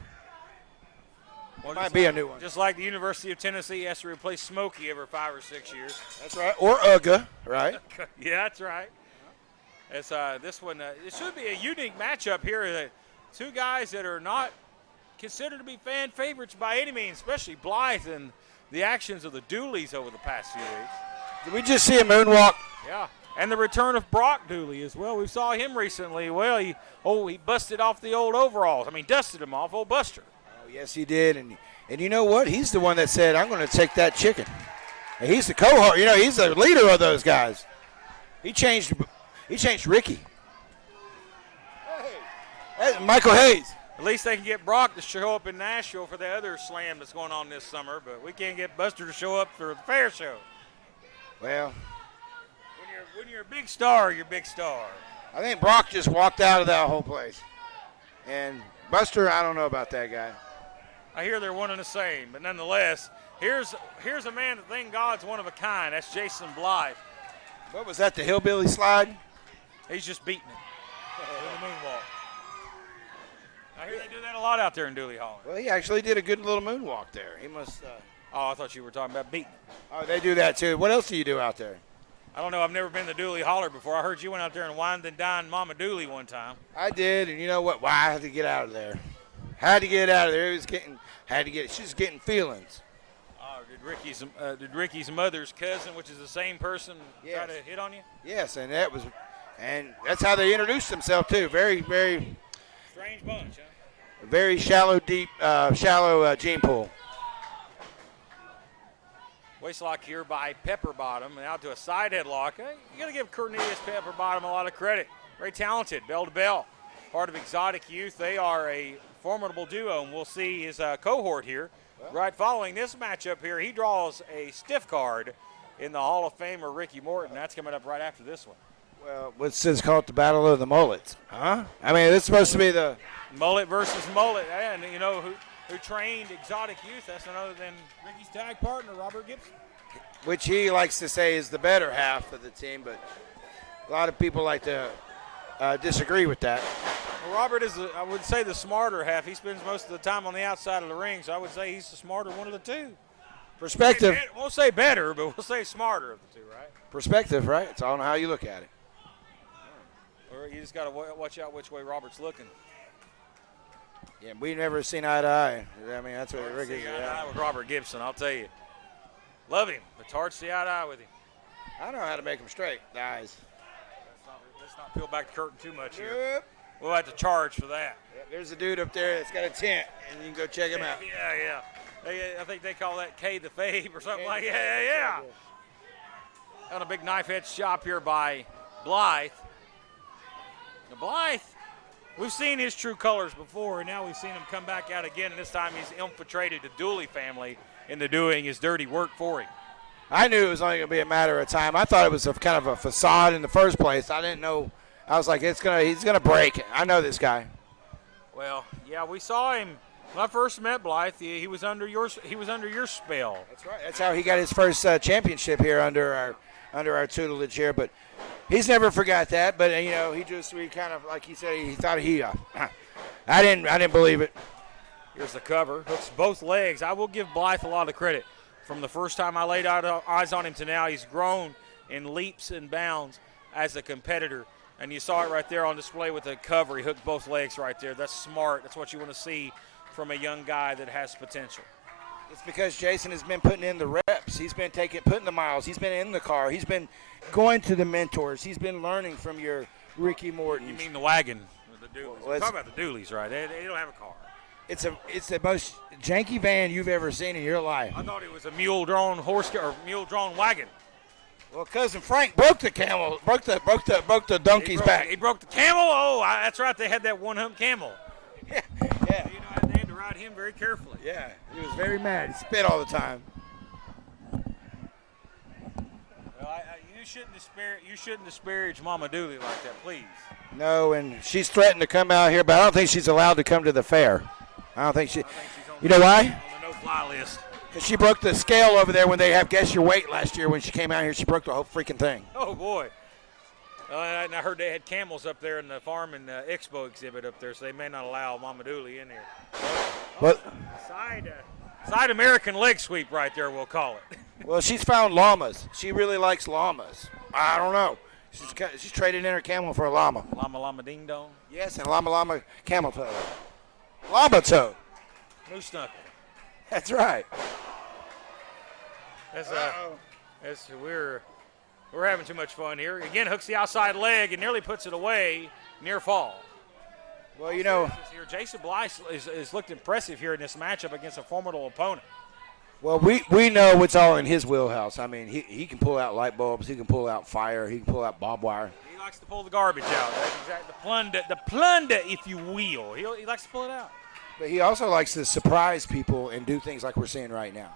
Well, might be a new one. Just like the University of Tennessee has to replace Smokey every 5 or 6 years. That's right. Or Uga, right? Yeah, that's right. It's this one. It should be a unique matchup here. Two guys that are not considered to be fan favorites by any means, especially Blythe and the actions of the Dooleys over the past few weeks. Did we just see a moonwalk? Yeah, and the return of Brock Dooley as well. We saw him recently. Well, he busted off the old overalls. I mean, dusted them off, old Buster. Oh, yes, he did. And you know what? He's the one that said, I'm going to take that chicken. And he's the cohort. He's the leader of those guys. He changed Ricky. Hey, that's Michael Hayes. At least they can get Brock to show up in Nashville for the other slam that's going on this summer, but we can't get Buster to show up for the fair show. Well, when you're a big star, you're a big star. I think Brock just walked out of that whole place. And Buster, I don't know about that guy. I hear they're one and the same, but nonetheless, here's a man that thank God's one of a kind. That's Jason Blythe. What was that, the hillbilly slide? He's just beating it with a moonwalk. I hear they do that a lot out there in Dooley Hall. Well, he actually did a good little moonwalk there. He must. Oh, I thought you were talking about beating. Oh, they do that too. What else do you do out there? I don't know. I've never been to Dooley Holler before. I heard you went out there and wined and dined Mama Dooley one time. I did, and you know what? Why I had to get out of there. Had to get out of there. She's getting feelings. Oh, did Ricky's mother's cousin, which is the same person, try to hit on you? Yes, and that's how they introduced themselves too. Very, very strange bunch, huh? Very shallow gene pool. Waistlock here by Pepperbottom, and out to a side headlock. Hey, you got to give Cornelius Pepperbottom a lot of credit. Very talented, bell to bell. part of Exotic Youth. They are a formidable duo, and we'll see his cohort here. Right following this matchup here, he draws a stiff card in the Hall of Famer Ricky Morton. That's coming up right after this one. Well, what's this called? The Battle of the Mullets, huh? I mean, it's supposed to be the mullet versus mullet, and you know who trained Exotic Youth? That's none other than Ricky's tag partner, Robert Gibson. which he likes to say is the better half of the team, but a lot of people like to disagree with that. Well, Robert is, I would say, the smarter half. He spends most of the time on the outside of the ring, so I would say he's the smarter one of the two. Perspective. We'll say better, but we'll say smarter of the two, right? Perspective, right? It's all on how you look at it. Or you just got to watch out which way Robert's looking. Yeah, we've never seen eye to eye. I mean, that's what Rick is. See eye to eye with Robert Gibson, I'll tell you. Love him. It's hard to see eye to eye with him. I know how to make them straight, the eyes. Let's not peel back the curtain too much here. Yep. We'll have to charge for that. There's a dude up there that's got a tent, and you can go check him out. Yeah. I think they call that K the Fabe or something like that. Yeah. On a big knife edge shop here by Blythe. Now Blythe, we've seen his true colors before, and now we've seen him come back out again, and this time he's infiltrated the Dooley family into doing his dirty work for him. I knew it was only going to be a matter of time. I thought it was a kind of a facade in the first place. I didn't know. I was like, he's gonna break. I know this guy. Well, yeah, we saw him when I first met Blythe. He was under your spell. That's right. That's how he got his first championship here under our tutelage here. But he's never forgot that. But we kind of, like he said, he thought I didn't believe it. Here's the cover. Hooks both legs. I will give Blythe a lot of credit. From the first time I laid eyes on him to now, he's grown in leaps and bounds as a competitor. And you saw it right there on display with the cover. He hooked both legs right there. That's smart. That's what you want to see from a young guy that has potential. It's because Jason has been putting in the reps. He's been putting the miles. He's been in the car. He's been going to the mentors. He's been learning from your Ricky Morton. You mean the wagon? The Dooleys. We're talking about the Dooleys, right? They don't have a car. It's the most janky van you've ever seen in your life. I thought it was a mule-drawn mule-drawn wagon. Well, Cousin Frank broke the camel, broke the donkey's back. He broke the camel. Oh, that's right. They had that one-hump camel. Yeah. They had to ride him very carefully. Yeah, he was very mad. He spit all the time. Well, you shouldn't disparage Mama Dooley like that, please. No, and she's threatened to come out here, but I don't think she's allowed to come to the fair. I don't think she. You know why? On the no-fly list. Because she broke the scale over there when they have Guess Your Weight last year when she came out here. She broke the whole freaking thing. Oh, boy. And I heard they had camels up there in the farm and expo exhibit up there, so they may not allow Mama Dooley in here. What? Side American leg sweep right there, we'll call it. Well, she's found llamas. She really likes llamas. I don't know. She's traded in her camel for a llama. Llama ding dong. Yes, and llama camel toe. Llama toe. Moose knuckle. That's right. We're having too much fun here. Again, hooks the outside leg and nearly puts it away, near fall. Well, Jason Blythe is looked impressive here in this matchup against a formidable opponent. Well, we know what's all in his wheelhouse. I mean, he can pull out light bulbs. He can pull out fire. He can pull out barbed wire. He likes to pull the garbage out. That's exactly the plunder, if you will. He likes to pull it out. But he also likes to surprise people and do things like we're seeing right now.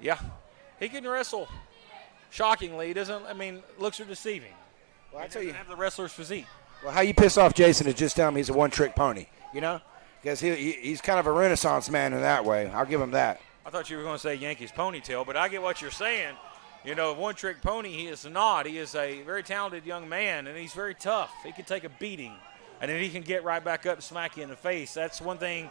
Yeah, he can wrestle. Shockingly, looks are deceiving. Well, he doesn't have the wrestler's physique. Well, how you piss off Jason is just tell him he's a one-trick pony, because he's kind of a Renaissance man in that way. I'll give him that. I thought you were going to say Yankees ponytail, but I get what you're saying. One-trick pony, he is not. He is a very talented young man, and he's very tough. He can take a beating, and then he can get right back up and smack you in the face. That's one thing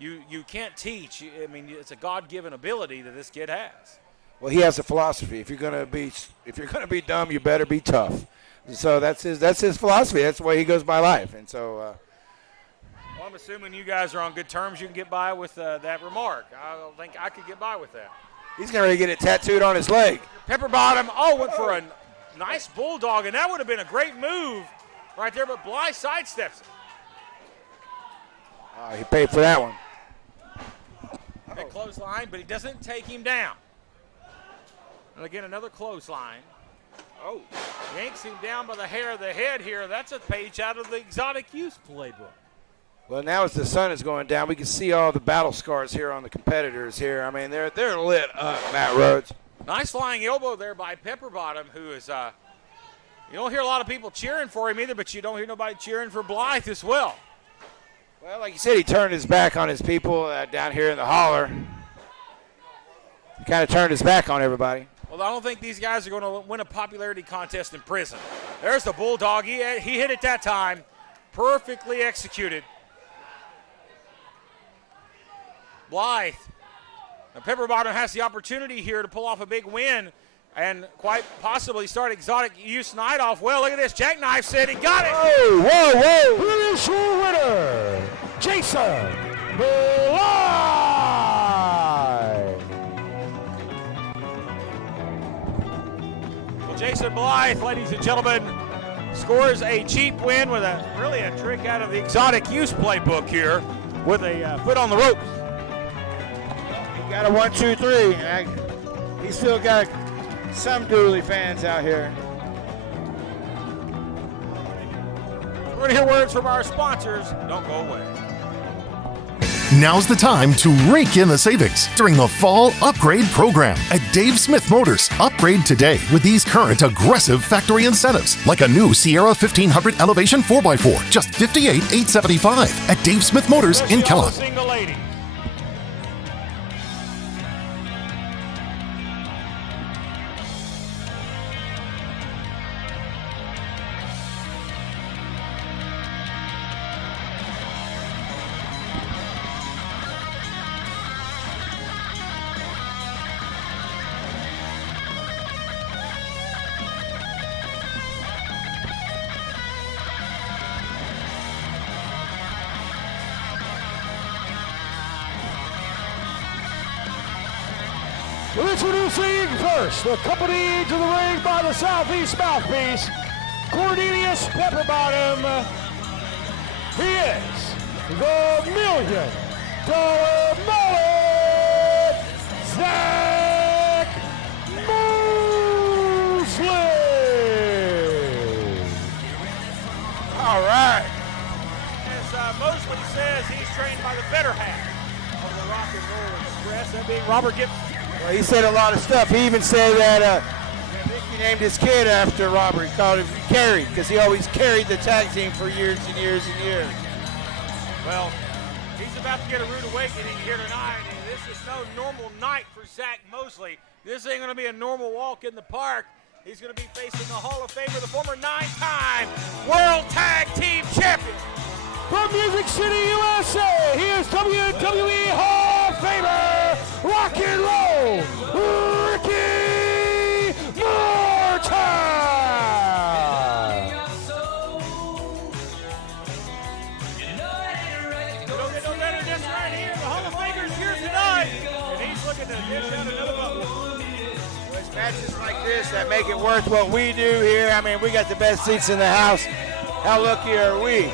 you can't teach. It's a God-given ability that this kid has. Well, he has a philosophy. If you're gonna be dumb, you better be tough. So that's his philosophy. That's the way he goes by life. And so. Well, I'm assuming you guys are on good terms. You can get by with that remark. I don't think I could get by with that. He's going to get it tattooed on his leg. Pepper bottom. Went for a nice bulldog, and that would have been a great move right there, but Blythe sidesteps it. He paid for that one. Big clothesline, but he doesn't take him down. And again, another clothesline. Oh, yanks him down by the hair of the head here. That's a page out of the exotic use playbook. Well, now as the sun is going down, we can see all the battle scars here on the competitors here. I mean, they're lit up, Matt Rhodes. Nice flying elbow there by Pepperbottom, who is, you don't hear a lot of people cheering for him either, but you don't hear nobody cheering for Blythe as well. Well, like you said, he turned his back on his people down here in the holler. He kind of turned his back on everybody. Well, I don't think these guys are going to win a popularity contest in prison. There's the Bulldog. He hit it that time. Perfectly executed. Blythe. Now, Pepperbottom has the opportunity here to pull off a big win and quite possibly start exotic use night off. Well, look at this. Jackknife said he got it. Whoa, whoa, whoa. Finish your winner, Jason Blythe. Jason Blythe, ladies and gentlemen, scores a cheap win with really a trick out of the exotic use playbook here with a foot on the ropes. He got a 1, 2, 3. He still got some Dooley fans out here. We're going to hear words from our sponsors. Don't go away. Now's the time to rake in the savings during the Fall Upgrade Program at Dave Smith Motors. Upgrade today with these current aggressive factory incentives, like a new Sierra 1500 Elevation 4x4, just $58,875 at Dave Smith Motors in Kellogg. Single lady. Introducing first, the company to the ring by the southeast mouthpiece, Cornelius Pepperbottom. He is the $1 million mullet, Zach Mosley. All right. As Mosley says, he's trained by the better half of the Rock and Roll Express, that being Robert Gibson. Well, he said a lot of stuff. He even said that Mickey named his kid after Robert. He called him Carry, because he always carried the tag team for years and years and years. Well, he's about to get a rude awakening here tonight, and this is no normal night for Zach Mosley. This ain't going to be a normal walk in the park. He's going to be facing the Hall of Famer, the former 9-time World Tag Team Champion. From Music City, USA, he is WWE Hall of Famer, Rock and Roll, Ricky Morton. We don't get no better than this right here. The Hall of Famer's here tonight, and he's looking to dish out another bubble. Well, it's matches like this that make it worth what we do here. I mean, we got the best seats in the house. How lucky are we?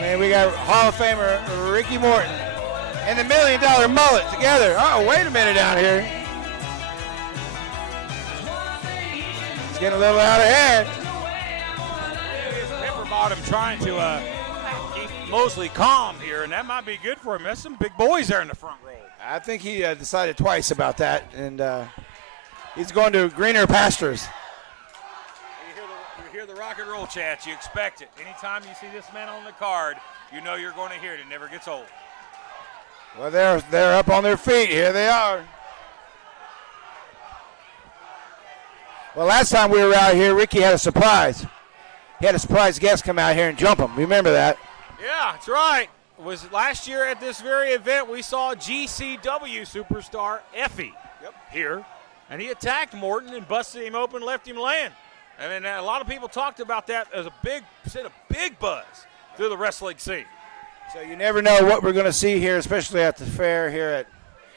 And we got Hall of Famer Ricky Morton and the $1 million mullet together. Oh, wait a minute down here. It's getting a little out of hand. Pepperbottom trying to keep Mosley calm here, and that might be good for him. There's some big boys there in the front row. I think he decided twice about that, and he's going to greener pastures. You hear the rock and roll chants. You expect it. Anytime you see this man on the card, you know you're going to hear it. It never gets old. Well, they're up on their feet. Here they are. Well, last time we were out here, Ricky had a surprise. He had a surprise guest come out here and jump him. Remember that? Yeah, that's right. It was last year at this very event we saw GCW superstar Effie here, and he attacked Morton and busted him open, left him laying. I mean, a lot of people talked about that as a big buzz through the wrestling scene. So you never know what we're going to see here, especially at the fair here at.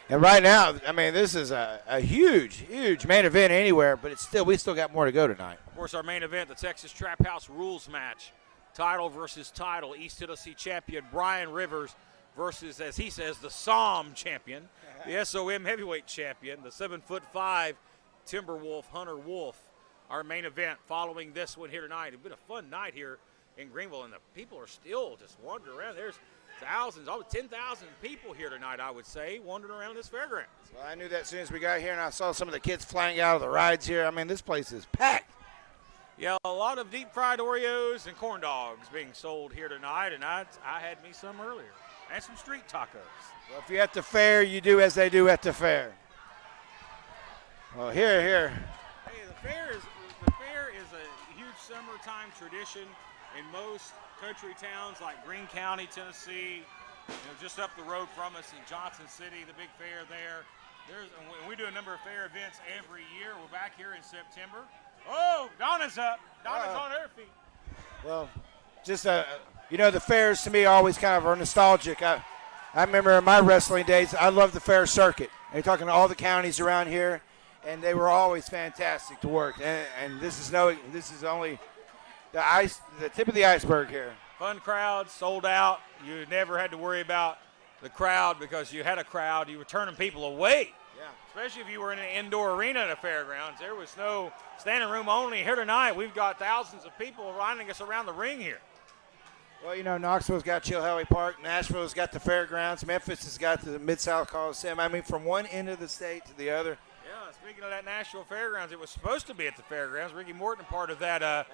And right now, I mean, this is a huge, huge main event anywhere, but we still got more to go tonight. Of course, our main event, the Texas Trap House Rules match, title versus title, East Tennessee champion Brian Rivers versus, as he says, the SOM champion, the SOM heavyweight champion, the 7'5" Timberwolf Hunter Wolf. our main event following this one here tonight. It's been a fun night here in Greenville, and the people are still just wandering around. There's thousands, over 10,000 people here tonight, I would say, wandering around this fairgrounds. Well, I knew that as soon as we got here, and I saw some of the kids flying out of the rides here. I mean, this place is packed. Yeah, a lot of deep-fried Oreos and corn dogs being sold here tonight, and I had me some earlier, and some street tacos. Well, if you're at the fair, you do as they do at the fair. Well, here. Hey, the fair is a huge summertime tradition in most country towns like Greene County, Tennessee, just up the road from us in Johnson City, the big fair there. We do a number of fair events every year. We're back here in September. Oh, Donna's up. Donna's on her feet. Well, just, the fairs to me always kind of are nostalgic. I remember in my wrestling days, I loved the fair circuit. You're talking to all the counties around here, and they were always fantastic to work. And this is only the tip of the iceberg here. Fun crowd, sold out. You never had to worry about the crowd because you had a crowd. You were turning people away. Yeah. Especially if you were in an indoor arena at a fairgrounds. There was no standing room only. Here tonight, we've got thousands of people lining us around the ring here. Well, Knoxville's got Chilhowie Park. Nashville's got the fairgrounds. Memphis has got the Mid-South Coliseum. I mean, from one end of the state to the other. Yeah, speaking of that Nashville Fairgrounds, it was supposed to be at the fairgrounds. Ricky Morton, part of that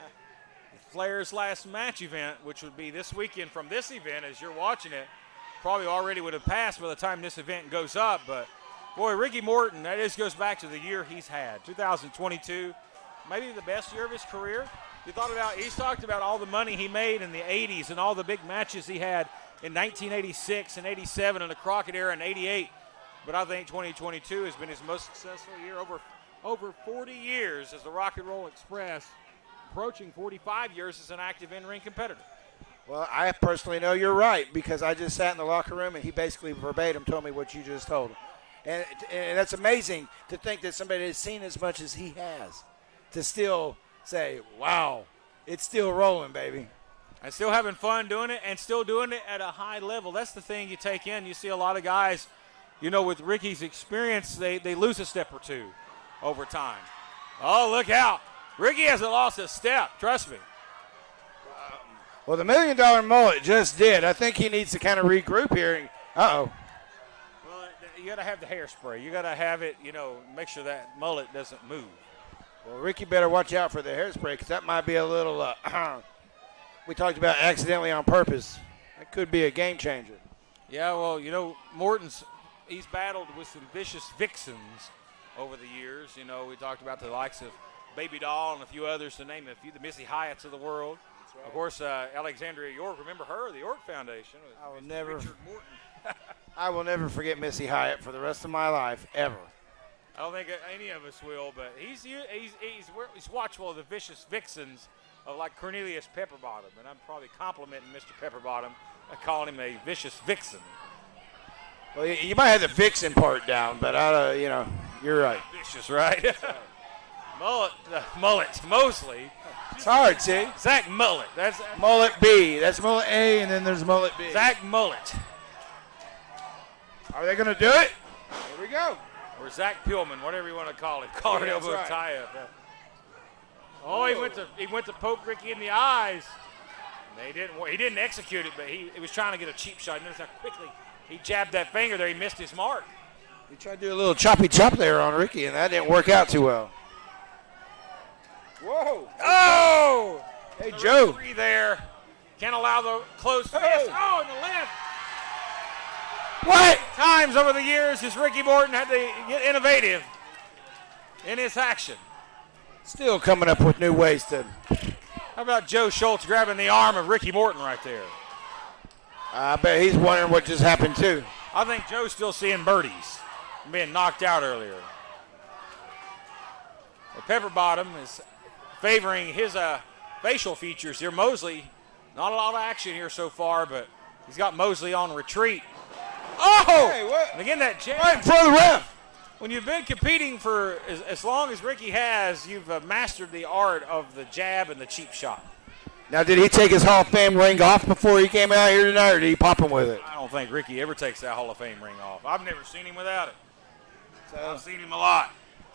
Flair's last match event, which would be this weekend from this event as you're watching it. Probably already would have passed by the time this event goes up. But, boy, Ricky Morton, that just goes back to the year he's had. 2022, maybe the best year of his career. He's talked about all the money he made in the 80s and all the big matches he had in 1986 and 87 and the Crockett era and 88. But I think 2022 has been his most successful year over 40 years as the Rock and Roll Express, approaching 45 years as an active in-ring competitor. Well, I personally know you're right because I just sat in the locker room and he basically verbatim told me what you just told him. And that's amazing to think that somebody has seen as much as he has to still say, wow, it's still rolling, baby. And still having fun doing it and still doing it at a high level. That's the thing you take in. You see a lot of guys, with Ricky's experience, they lose a step or two over time. Oh, look out. Ricky hasn't lost a step, trust me. Well, the $1 million mullet just did. I think he needs to kind of regroup here. Uh-oh. Well, you got to have the hairspray. You got to have it, make sure that mullet doesn't move. Well, Ricky better watch out for the hairspray because that might be a little, we talked about accidentally on purpose. That could be a game changer. Yeah, well, he's battled with some vicious vixens over the years. We talked about the likes of Baby Doll and a few others, to name a few, the Missy Hyatts of the world. Right. Of course, Alexandria York, remember her, the York Foundation. I will never forget Missy Hyatt for the rest of my life, ever. I don't think any of us will, but he's watchful of the vicious vixens of like Cornelius Pepperbottom, and I'm probably complimenting Mr. Pepperbottom by calling him a vicious vixen. Well, you might have the vixen part down, but you're right. Vicious, right? Mullet, Mosley. It's hard, see? Zach Mullet. That's Mullet B. That's Mullet A, and then there's Mullet B. Zach Mullet. Are they going to do it? Here we go. Or Zach Pillman, whatever you want to call it. Collar elbow tie-up. Oh, he went to poke Ricky in the eyes. He didn't execute it, but he was trying to get a cheap shot. Notice how quickly he jabbed that finger there. He missed his mark. He tried to do a little choppy chop there on Ricky, and that didn't work out too well. Whoa. Oh! Hey, Joe. There. Can't allow the close fist. Oh, and the left. What? Times over the years has Ricky Morton had to get innovative in his action. Still coming up with new ways to. How about Joe Schultz grabbing the arm of Ricky Morton right there? I bet he's wondering what just happened, too. I think Joe's still seeing birdies from being knocked out earlier. Well, Pepperbottom is favoring his facial features here. Mosley, not a lot of action here so far, but he's got Mosley on retreat. Oh! Hey, what? And again, that jab. Right in front of the ref. When you've been competing for as long as Ricky has, you've mastered the art of the jab and the cheap shot. Now, did he take his Hall of Fame ring off before he came out here tonight, or did he pop him with it? I don't think Ricky ever takes that Hall of Fame ring off. I've never seen him without it. I've seen him a lot.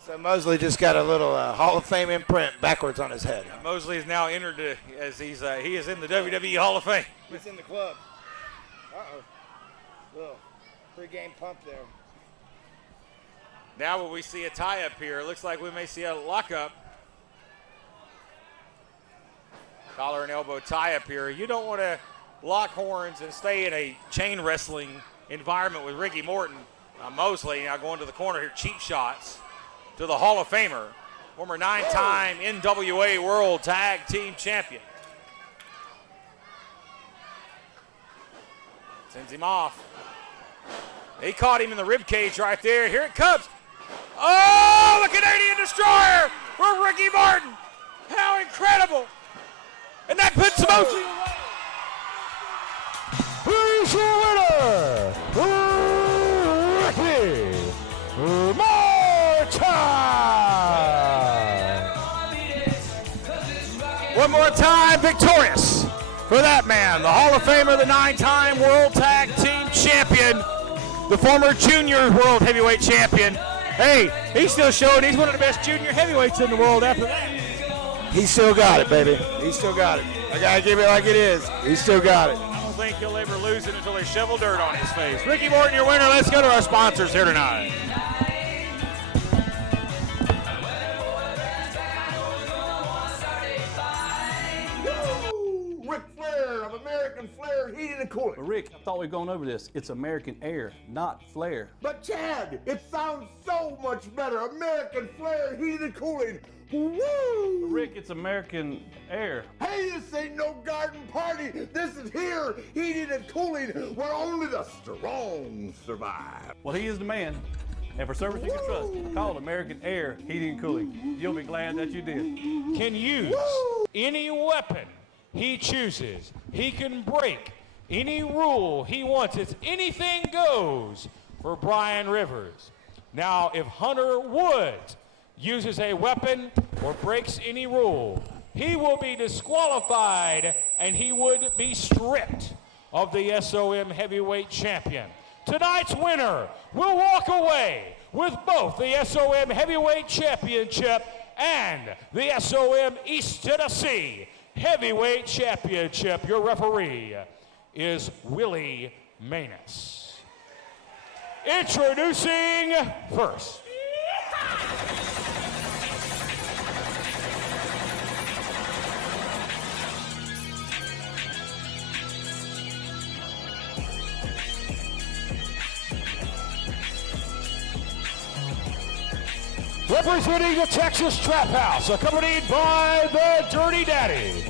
So Mosley just got a little Hall of Fame imprint backwards on his head. Mosley is now entered as he is in the WWE Hall of Fame. He's in the club. Little pre-game pump there. Now will we see a tie-up here? It looks like we may see a lockup. Collar and elbow tie-up here. You don't want to lock horns and stay in a chain wrestling environment with Ricky Morton. Mosley now going to the corner here, cheap shots to the Hall of Famer, former 9-time NWA World Tag Team Champion. Sends him off. He caught him in the rib cage right there. Here it comes. Oh, the Canadian Destroyer for Ricky Morton. How incredible. And that puts Mosley away. Who's your winner? Ricky Morton! One more time, victorious for that man, the Hall of Famer, the 9-time World Tag Team Champion, the former Junior World Heavyweight Champion. Hey, he's still showing he's one of the best junior heavyweights in the world after that. He still got it, baby. He still got it. I gotta give it like it is. He still got it. I don't think he'll ever lose it until they shovel dirt on his face. Ricky Morton, your winner. Let's go to our sponsors here tonight. Ric Flair of American Flair Heating and Cooling. Rick, I thought we'd gone over this. It's American Air, not Flair. But Chad, it sounds so much better. American Flair Heating and Cooling. Woo! Rick, it's American Air. Hey, this ain't no garden party. This is here, heating and cooling, where only the strong survive. Well, he is the man. And for service you can trust, call American Air Heating and Cooling. You'll be glad that you did. Can use any weapon he chooses. He can break any rule he wants. It's anything goes for Brian Rivers. Now, if Hunter Woods uses a weapon or breaks any rule, he will be disqualified and he would be stripped of the SOM Heavyweight Champion. Tonight's winner will walk away with both the SOM Heavyweight Championship and the SOM East Tennessee Heavyweight Championship. Your referee is Willie Manus. Introducing first. Representing the Texas Trap House, accompanied by the Dirty Daddy.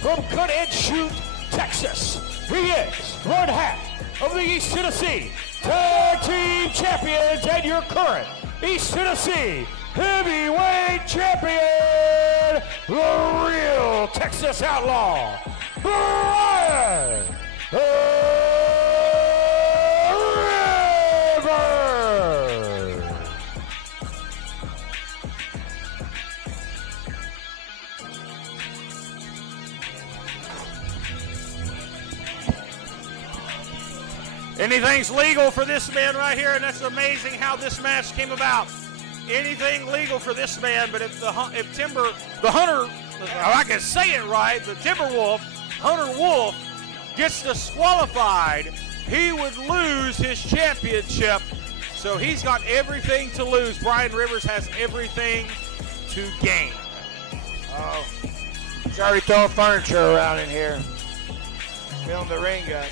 From Cut and Shoot, Texas, he is one half of the East Tennessee Tag Team Champions and your current East Tennessee Heavyweight Champion, the real Texas Outlaw, Brian Rivers. Anything's legal for this man right here, and that's amazing how this match came about. Anything legal for this man, but if I can say it right, the Timberwolf, Hunter Wolf, gets disqualified, he would lose his championship. So he's got everything to lose. Brian Rivers has everything to gain. Oh, he's already throwing furniture around in here. Feeling the ring gun.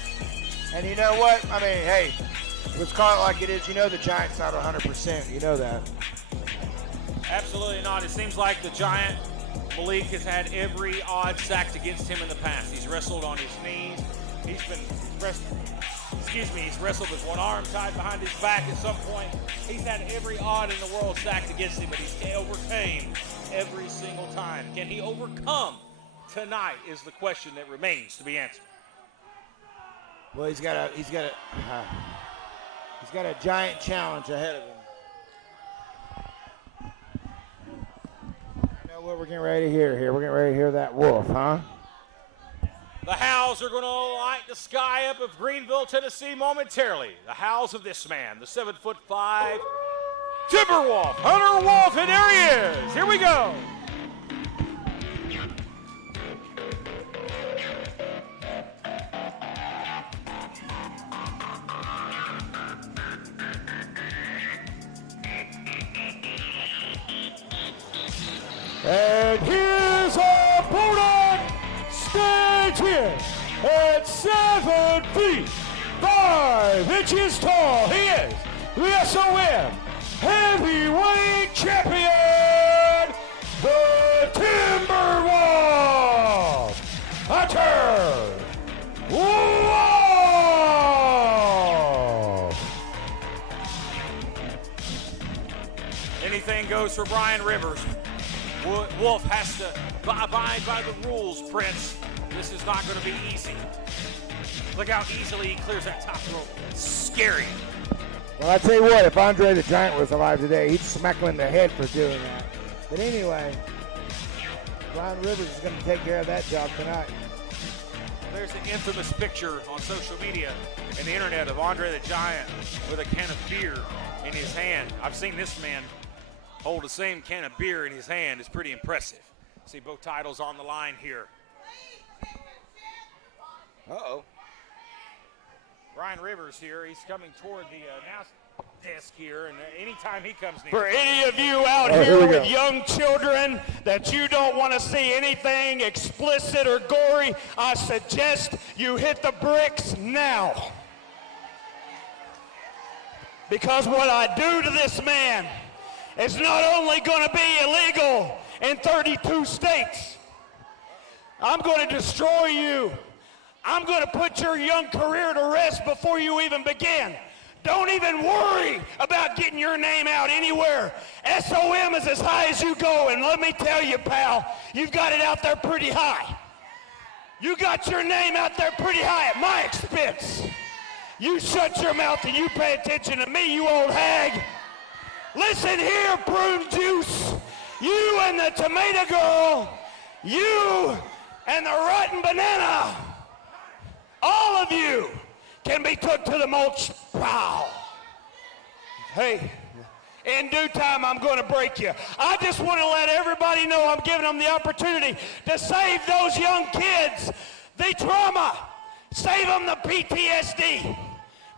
And you know what? I mean, hey, let's call it like it is. You know the Giant's not 100%. You know that. Absolutely not. It seems like the Giant, Malik, has had every odd stacked against him in the past. He's wrestled on his knees. He's wrestled with one arm tied behind his back at some point. He's had every odd in the world stacked against him, but he's overcame every single time. Can he overcome tonight is the question that remains to be answered. Well, he's got a giant challenge ahead of him. I know what we're getting ready to hear here. We're getting ready to hear that wolf, huh? The howls are going to light the sky up of Greeneville, Tennessee momentarily. The howls of this man, the 7'5", Timberwolf, Hunter Wolf, and there he is. Here we go. And his opponent stands here at 7 feet 5 inches tall. He is the SOM Heavyweight Champion, the Timberwolf, Hunter Wolf. Anything goes for Brian Rivers. Wolf has to abide by the rules, Prince. This is not going to be easy. Look how easily he clears that top rope. Scary. Well, I tell you what, if Andre the Giant was alive today, he'd smack him in the head for doing that. But anyway, Brian Rivers is going to take care of that job tonight. There's the infamous picture on social media and the internet of Andre the Giant with a can of beer in his hand. I've seen this man hold the same can of beer in his hand. It's pretty impressive. See both titles on the line here. Uh-oh. Brian Rivers here. He's coming toward the announce desk here, and anytime he comes near. For any of you out here with young children that you don't want to see anything explicit or gory, I suggest you hit the bricks now. Because what I do to this man is not only going to be illegal in 32 states, I'm going to destroy you. I'm going to put your young career to rest before you even begin. Don't even worry about getting your name out anywhere. SOM is as high as you go, and let me tell you, pal, you've got it out there pretty high. You got your name out there pretty high at my expense. You shut your mouth and you pay attention to me, you old hag. Listen here, prune juice. You and the tomato girl, you and the rotten banana, all of you can be took to the mulch pile. Hey, in due time, I'm going to break you. I just want to let everybody know I'm giving them the opportunity to save those young kids the trauma, save them the PTSD,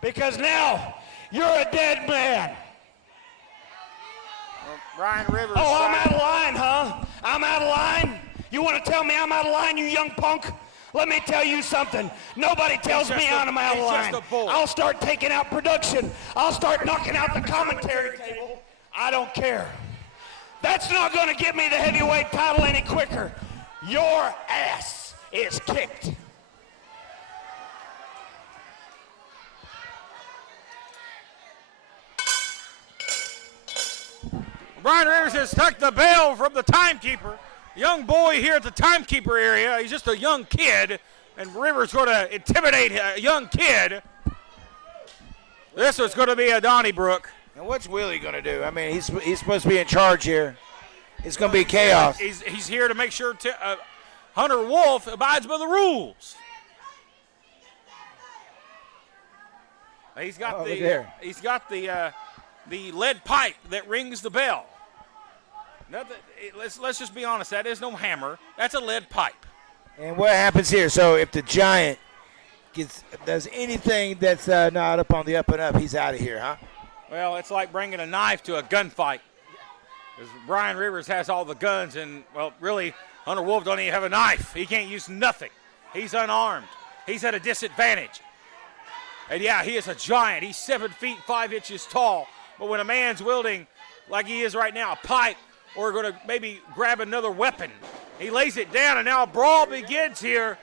because now you're a dead man. Ryan Rivers. Oh, I'm out of line, huh? I'm out of line? You want to tell me I'm out of line, you young punk? Let me tell you something. Nobody tells me I'm out of line. I'll start taking out production. I'll start knocking out the commentary table. I don't care. That's not going to get me the heavyweight title any quicker. Your ass is kicked. Brian Rivers has tucked the bell from the timekeeper. Young boy here at the timekeeper area. He's just a young kid, and Rivers going to intimidate a young kid. This is going to be a Donnybrook. And what's Willie going to do? I mean, he's supposed to be in charge here. It's going to be chaos. He's here to make sure Hunter Wolf abides by the rules. He's got the lead pipe that rings the bell. Nothing, let's just be honest. That is no hammer. That's a lead pipe. And what happens here? So if the Giant does anything that's not up on the up and up, he's out of here, huh? Well, it's like bringing a knife to a gunfight. Because Brian Rivers has all the guns, and, well, really, Hunter Wolf don't even have a knife. He can't use nothing. He's unarmed. He's at a disadvantage. And, yeah, he is a giant. He's 7 feet 5 inches tall. But when a man's wielding, like he is right now, a pipe, or going to maybe grab another weapon, he lays it down, and now a brawl begins here.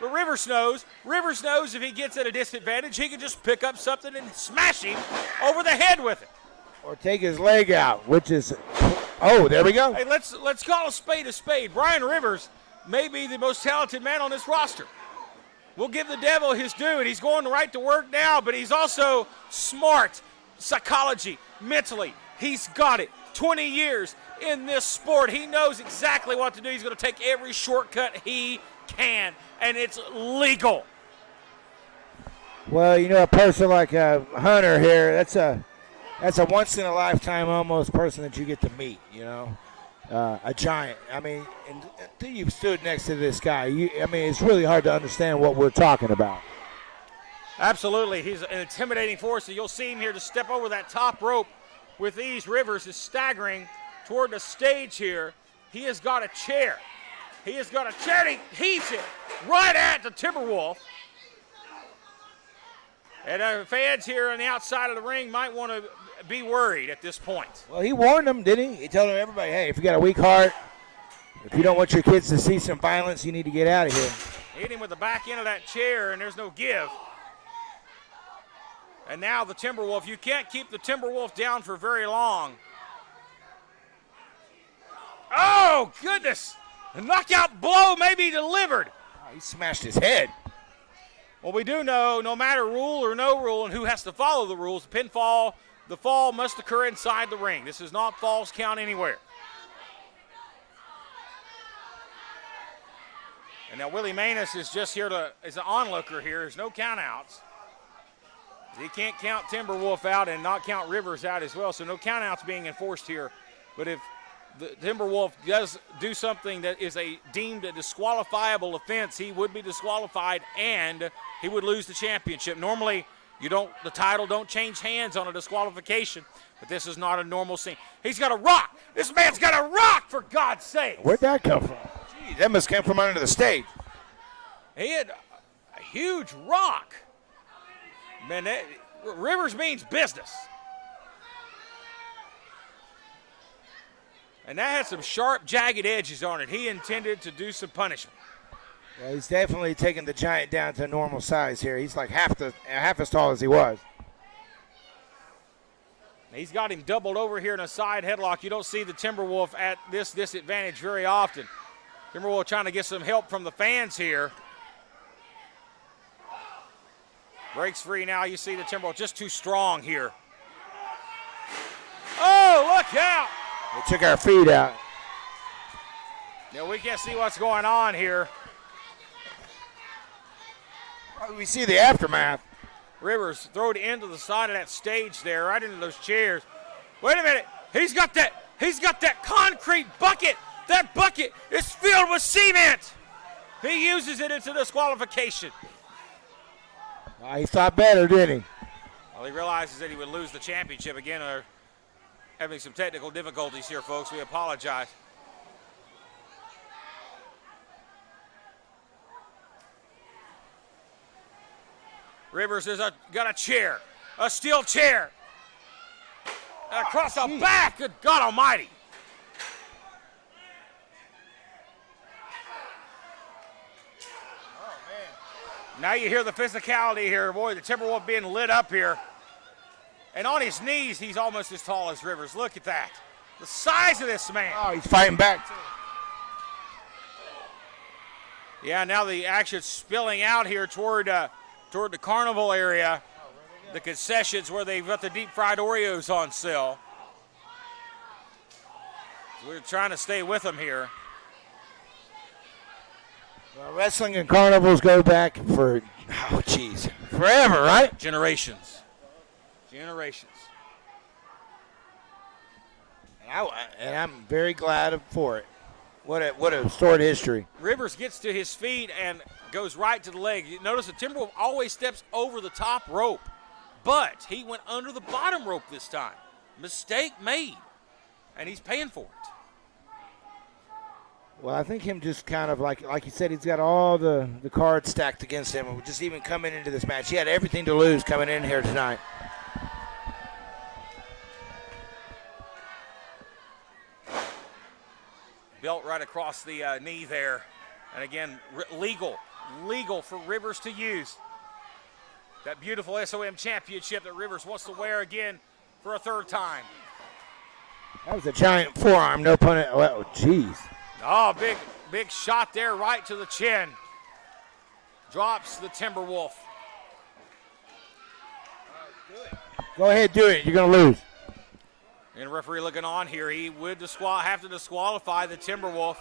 But Rivers knows if he gets at a disadvantage, he can just pick up something and smash him over the head with it. Or take his leg out, which is, oh, there we go. Hey, let's call a spade a spade. Brian Rivers may be the most talented man on this roster. We'll give the devil his due, and he's going right to work now, but he's also smart, psychology, mentally. He's got it. 20 years in this sport. He knows exactly what to do. He's going to take every shortcut he can, and it's legal. Well, you know, a person like Hunter here, that's that's a once-in-a-lifetime almost person that you get to meet, you know. A giant. I mean, until you've stood next to this guy, it's really hard to understand what we're talking about. Absolutely. He's an intimidating force. You'll see him here to step over that top rope with ease. Rivers is staggering toward the stage here. He has got a chair. He has got a chair, and he heaves it right at the Timberwolf. And fans here on the outside of the ring might want to be worried at this point. Well, he warned them, didn't he? He told everybody, hey, if you got a weak heart, if you don't want your kids to see some violence, you need to get out of here. Hit him with the back end of that chair, and there's no give. And now the Timberwolf, you can't keep the Timberwolf down for very long. Oh, goodness. The knockout blow may be delivered. Oh, he smashed his head. Well, we do know no matter rule or no rule and who has to follow the rules, the fall must occur inside the ring. This is not falls count anywhere. And now Willie Manus is just here as an onlooker here. There's no count outs. He can't count Timberwolf out and not count Rivers out as well, so no count outs being enforced here. But if the Timberwolf does do something that is deemed a disqualifiable offense, he would be disqualified and he would lose the championship. Normally, the title don't change hands on a disqualification, but this is not a normal scene. He's got a rock. This man's got a rock, for God's sake. Where'd that come from? Jeez, that must come from under the stage. He had a huge rock. Man, Rivers means business. And that had some sharp, jagged edges on it. He intended to do some punishment. Well, he's definitely taking the giant down to normal size here. He's like half as tall as he was. He's got him doubled over here in a side headlock. You don't see the Timberwolf at this disadvantage very often. Timberwolf trying to get some help from the fans here. Breaks free now. You see the Timberwolf just too strong here. Oh, look out. They took our feet out. Yeah, we can't see what's going on here. We see the aftermath. Rivers thrown into the side of that stage there, right into those chairs. Wait a minute. He's got that concrete bucket. That bucket is filled with cement. He uses it into disqualification. He thought better, didn't he? Well, he realizes that he would lose the championship again. Having some technical difficulties here, folks. We apologize. Rivers has got a chair, a steel chair. And across the back, good God almighty. Now you hear the physicality here. Boy, the Timberwolf being lit up here. And on his knees, he's almost as tall as Rivers. Look at that. The size of this man. Oh, he's fighting back, too. Yeah, now the action's spilling out here toward the carnival area. The concessions where they've got the deep fried Oreos on sale. We're trying to stay with them here. Well, wrestling and carnivals go back for, forever, right? Generations. And I'm very glad for it. What a storied history. Rivers gets to his feet and goes right to the leg. You notice the Timberwolf always steps over the top rope, but he went under the bottom rope this time. Mistake made, and he's paying for it. Well, I think him just kind of like you said, he's got all the cards stacked against him. Just even coming into this match, he had everything to lose coming in here tonight. Belt right across the knee there. And again, legal for Rivers to use. That beautiful SOM championship that Rivers wants to wear again for a third time. That was a giant forearm, no pun. Oh, jeez. Oh, big shot there right to the chin. Drops the Timberwolf. Go ahead, do it. You're going to lose. And referee looking on here. He would have to disqualify the Timberwolf.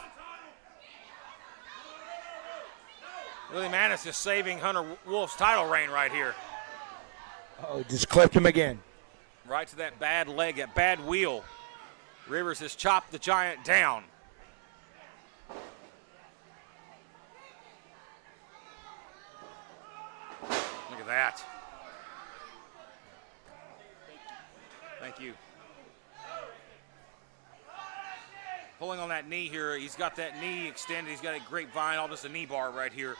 Willie Manus is saving Hunter Wolf's title reign right here. Oh, just clipped him again. Right to that bad leg, that bad wheel. Rivers has chopped the Giant down. Look at that. Thank you. Pulling on that knee here. He's got that knee extended. He's got a grapevine, almost a knee bar right here.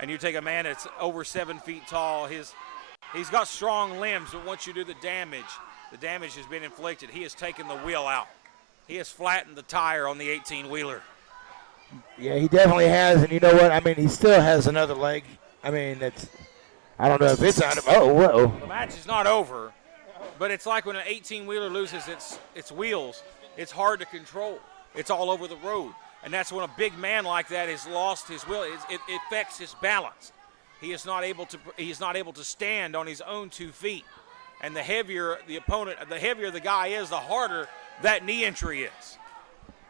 And you take a man that's over 7 feet tall. He's got strong limbs, but once you do the damage has been inflicted. He has taken the wheel out. He has flattened the tire on the 18-wheeler. Yeah, he definitely has, and you know what? I mean, he still has another leg. I mean, I don't know if it's on him. Oh, whoa. The match is not over, but it's like when an 18-wheeler loses its wheels, it's hard to control. It's all over the road, and that's when a big man like that has lost his wheel. It affects his balance. He is not able to stand on his own 2 feet, and the heavier the opponent, the heavier the guy is, the harder that knee entry is.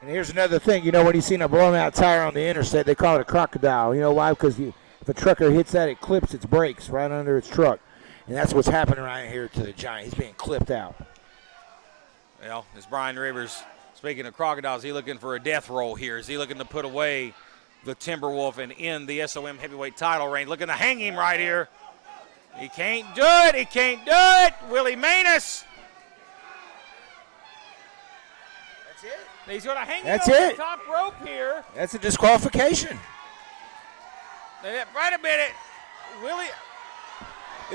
And here's another thing. You know, when you've seen a blown out tire on the interstate, they call it a crocodile. You know why? Because if a trucker hits that, it clips its brakes right under its truck. And that's what's happening right here to the Giant. He's being clipped out. Well, as Brian Rivers, speaking of crocodiles, he looking for a death roll here. Is he looking to put away the Timberwolf and end the SOM heavyweight title reign? Looking to hang him right here. He can't do it. He can't do it. Willie Manus. That's it. He's going to hang That's him over it. the top rope here. That's a disqualification. Wait a minute. Willie.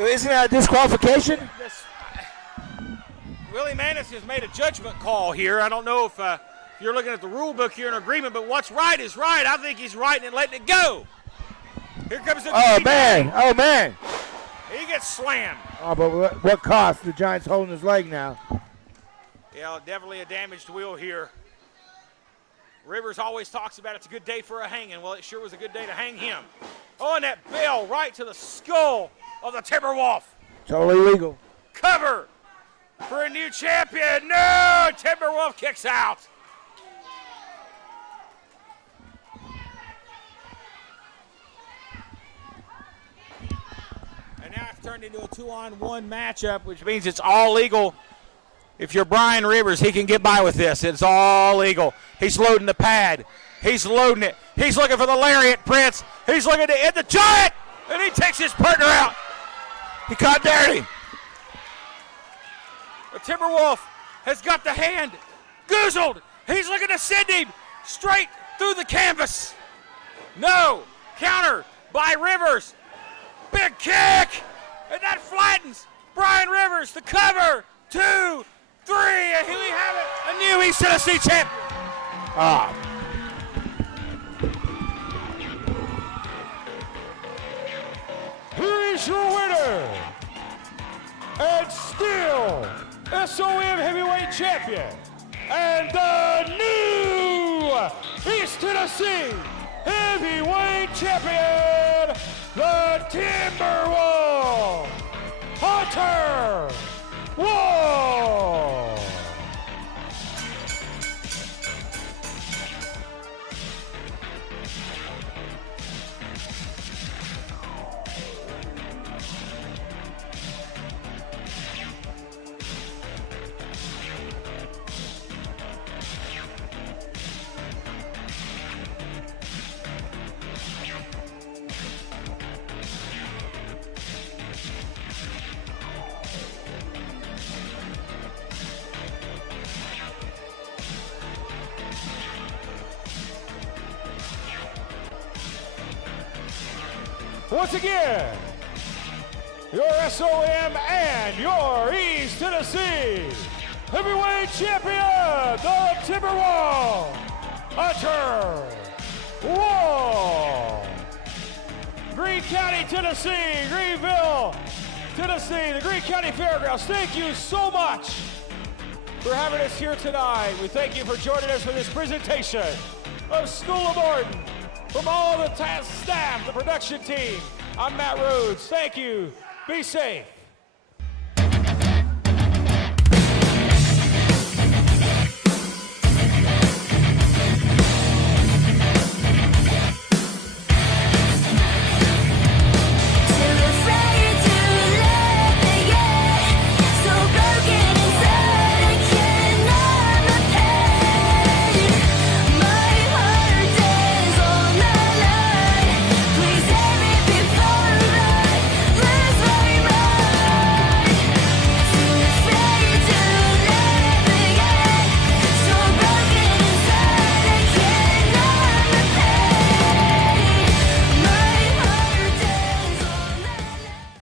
Isn't that a disqualification? Willie Manus has made a judgment call here. I don't know if you're looking at the rule book here in agreement, but what's right is right. I think he's right and letting it go. Here comes the man. Oh, man. He gets slammed. Oh, but what cost? The Giant's holding his leg now. Yeah, definitely a damaged wheel here. Rivers always talks about it's a good day for a hanging. Well, it sure was a good day to hang him. Oh, and that bell right to the skull of the Timberwolf. Totally legal. Cover for a new champion. No, Timberwolf kicks out. And now it's turned into a 2-on-1 matchup, which means it's all legal. If you're Brian Rivers, he can get by with this. It's all legal. He's loading the pad. He's loading it. He's looking for the lariat, Prince. He's looking to hit the Giant, and he takes his partner out. He caught dirty. The Timberwolf has got the hand goozled. He's looking to send him straight through the canvas. No. Counter by Rivers. Big kick. And that flattens Brian Rivers. The cover. 2, 3. And here we have it. A new East Tennessee champion. Here is your winner, and still SOM heavyweight champion, and the new East Tennessee heavyweight champion, the Timberwolf, Hunter Wall. Once again, your SOM and your East Tennessee heavyweight champion, the Timberwolf, Hunter Wall. Greene County, Tennessee, Greenville, Tennessee, the Greene County Fairgrounds. Thank you so much for having us here tonight. We thank you for joining us for this presentation of School of Morton. From all the staff, the production team, I'm Matt Rhodes. Thank you. Be safe.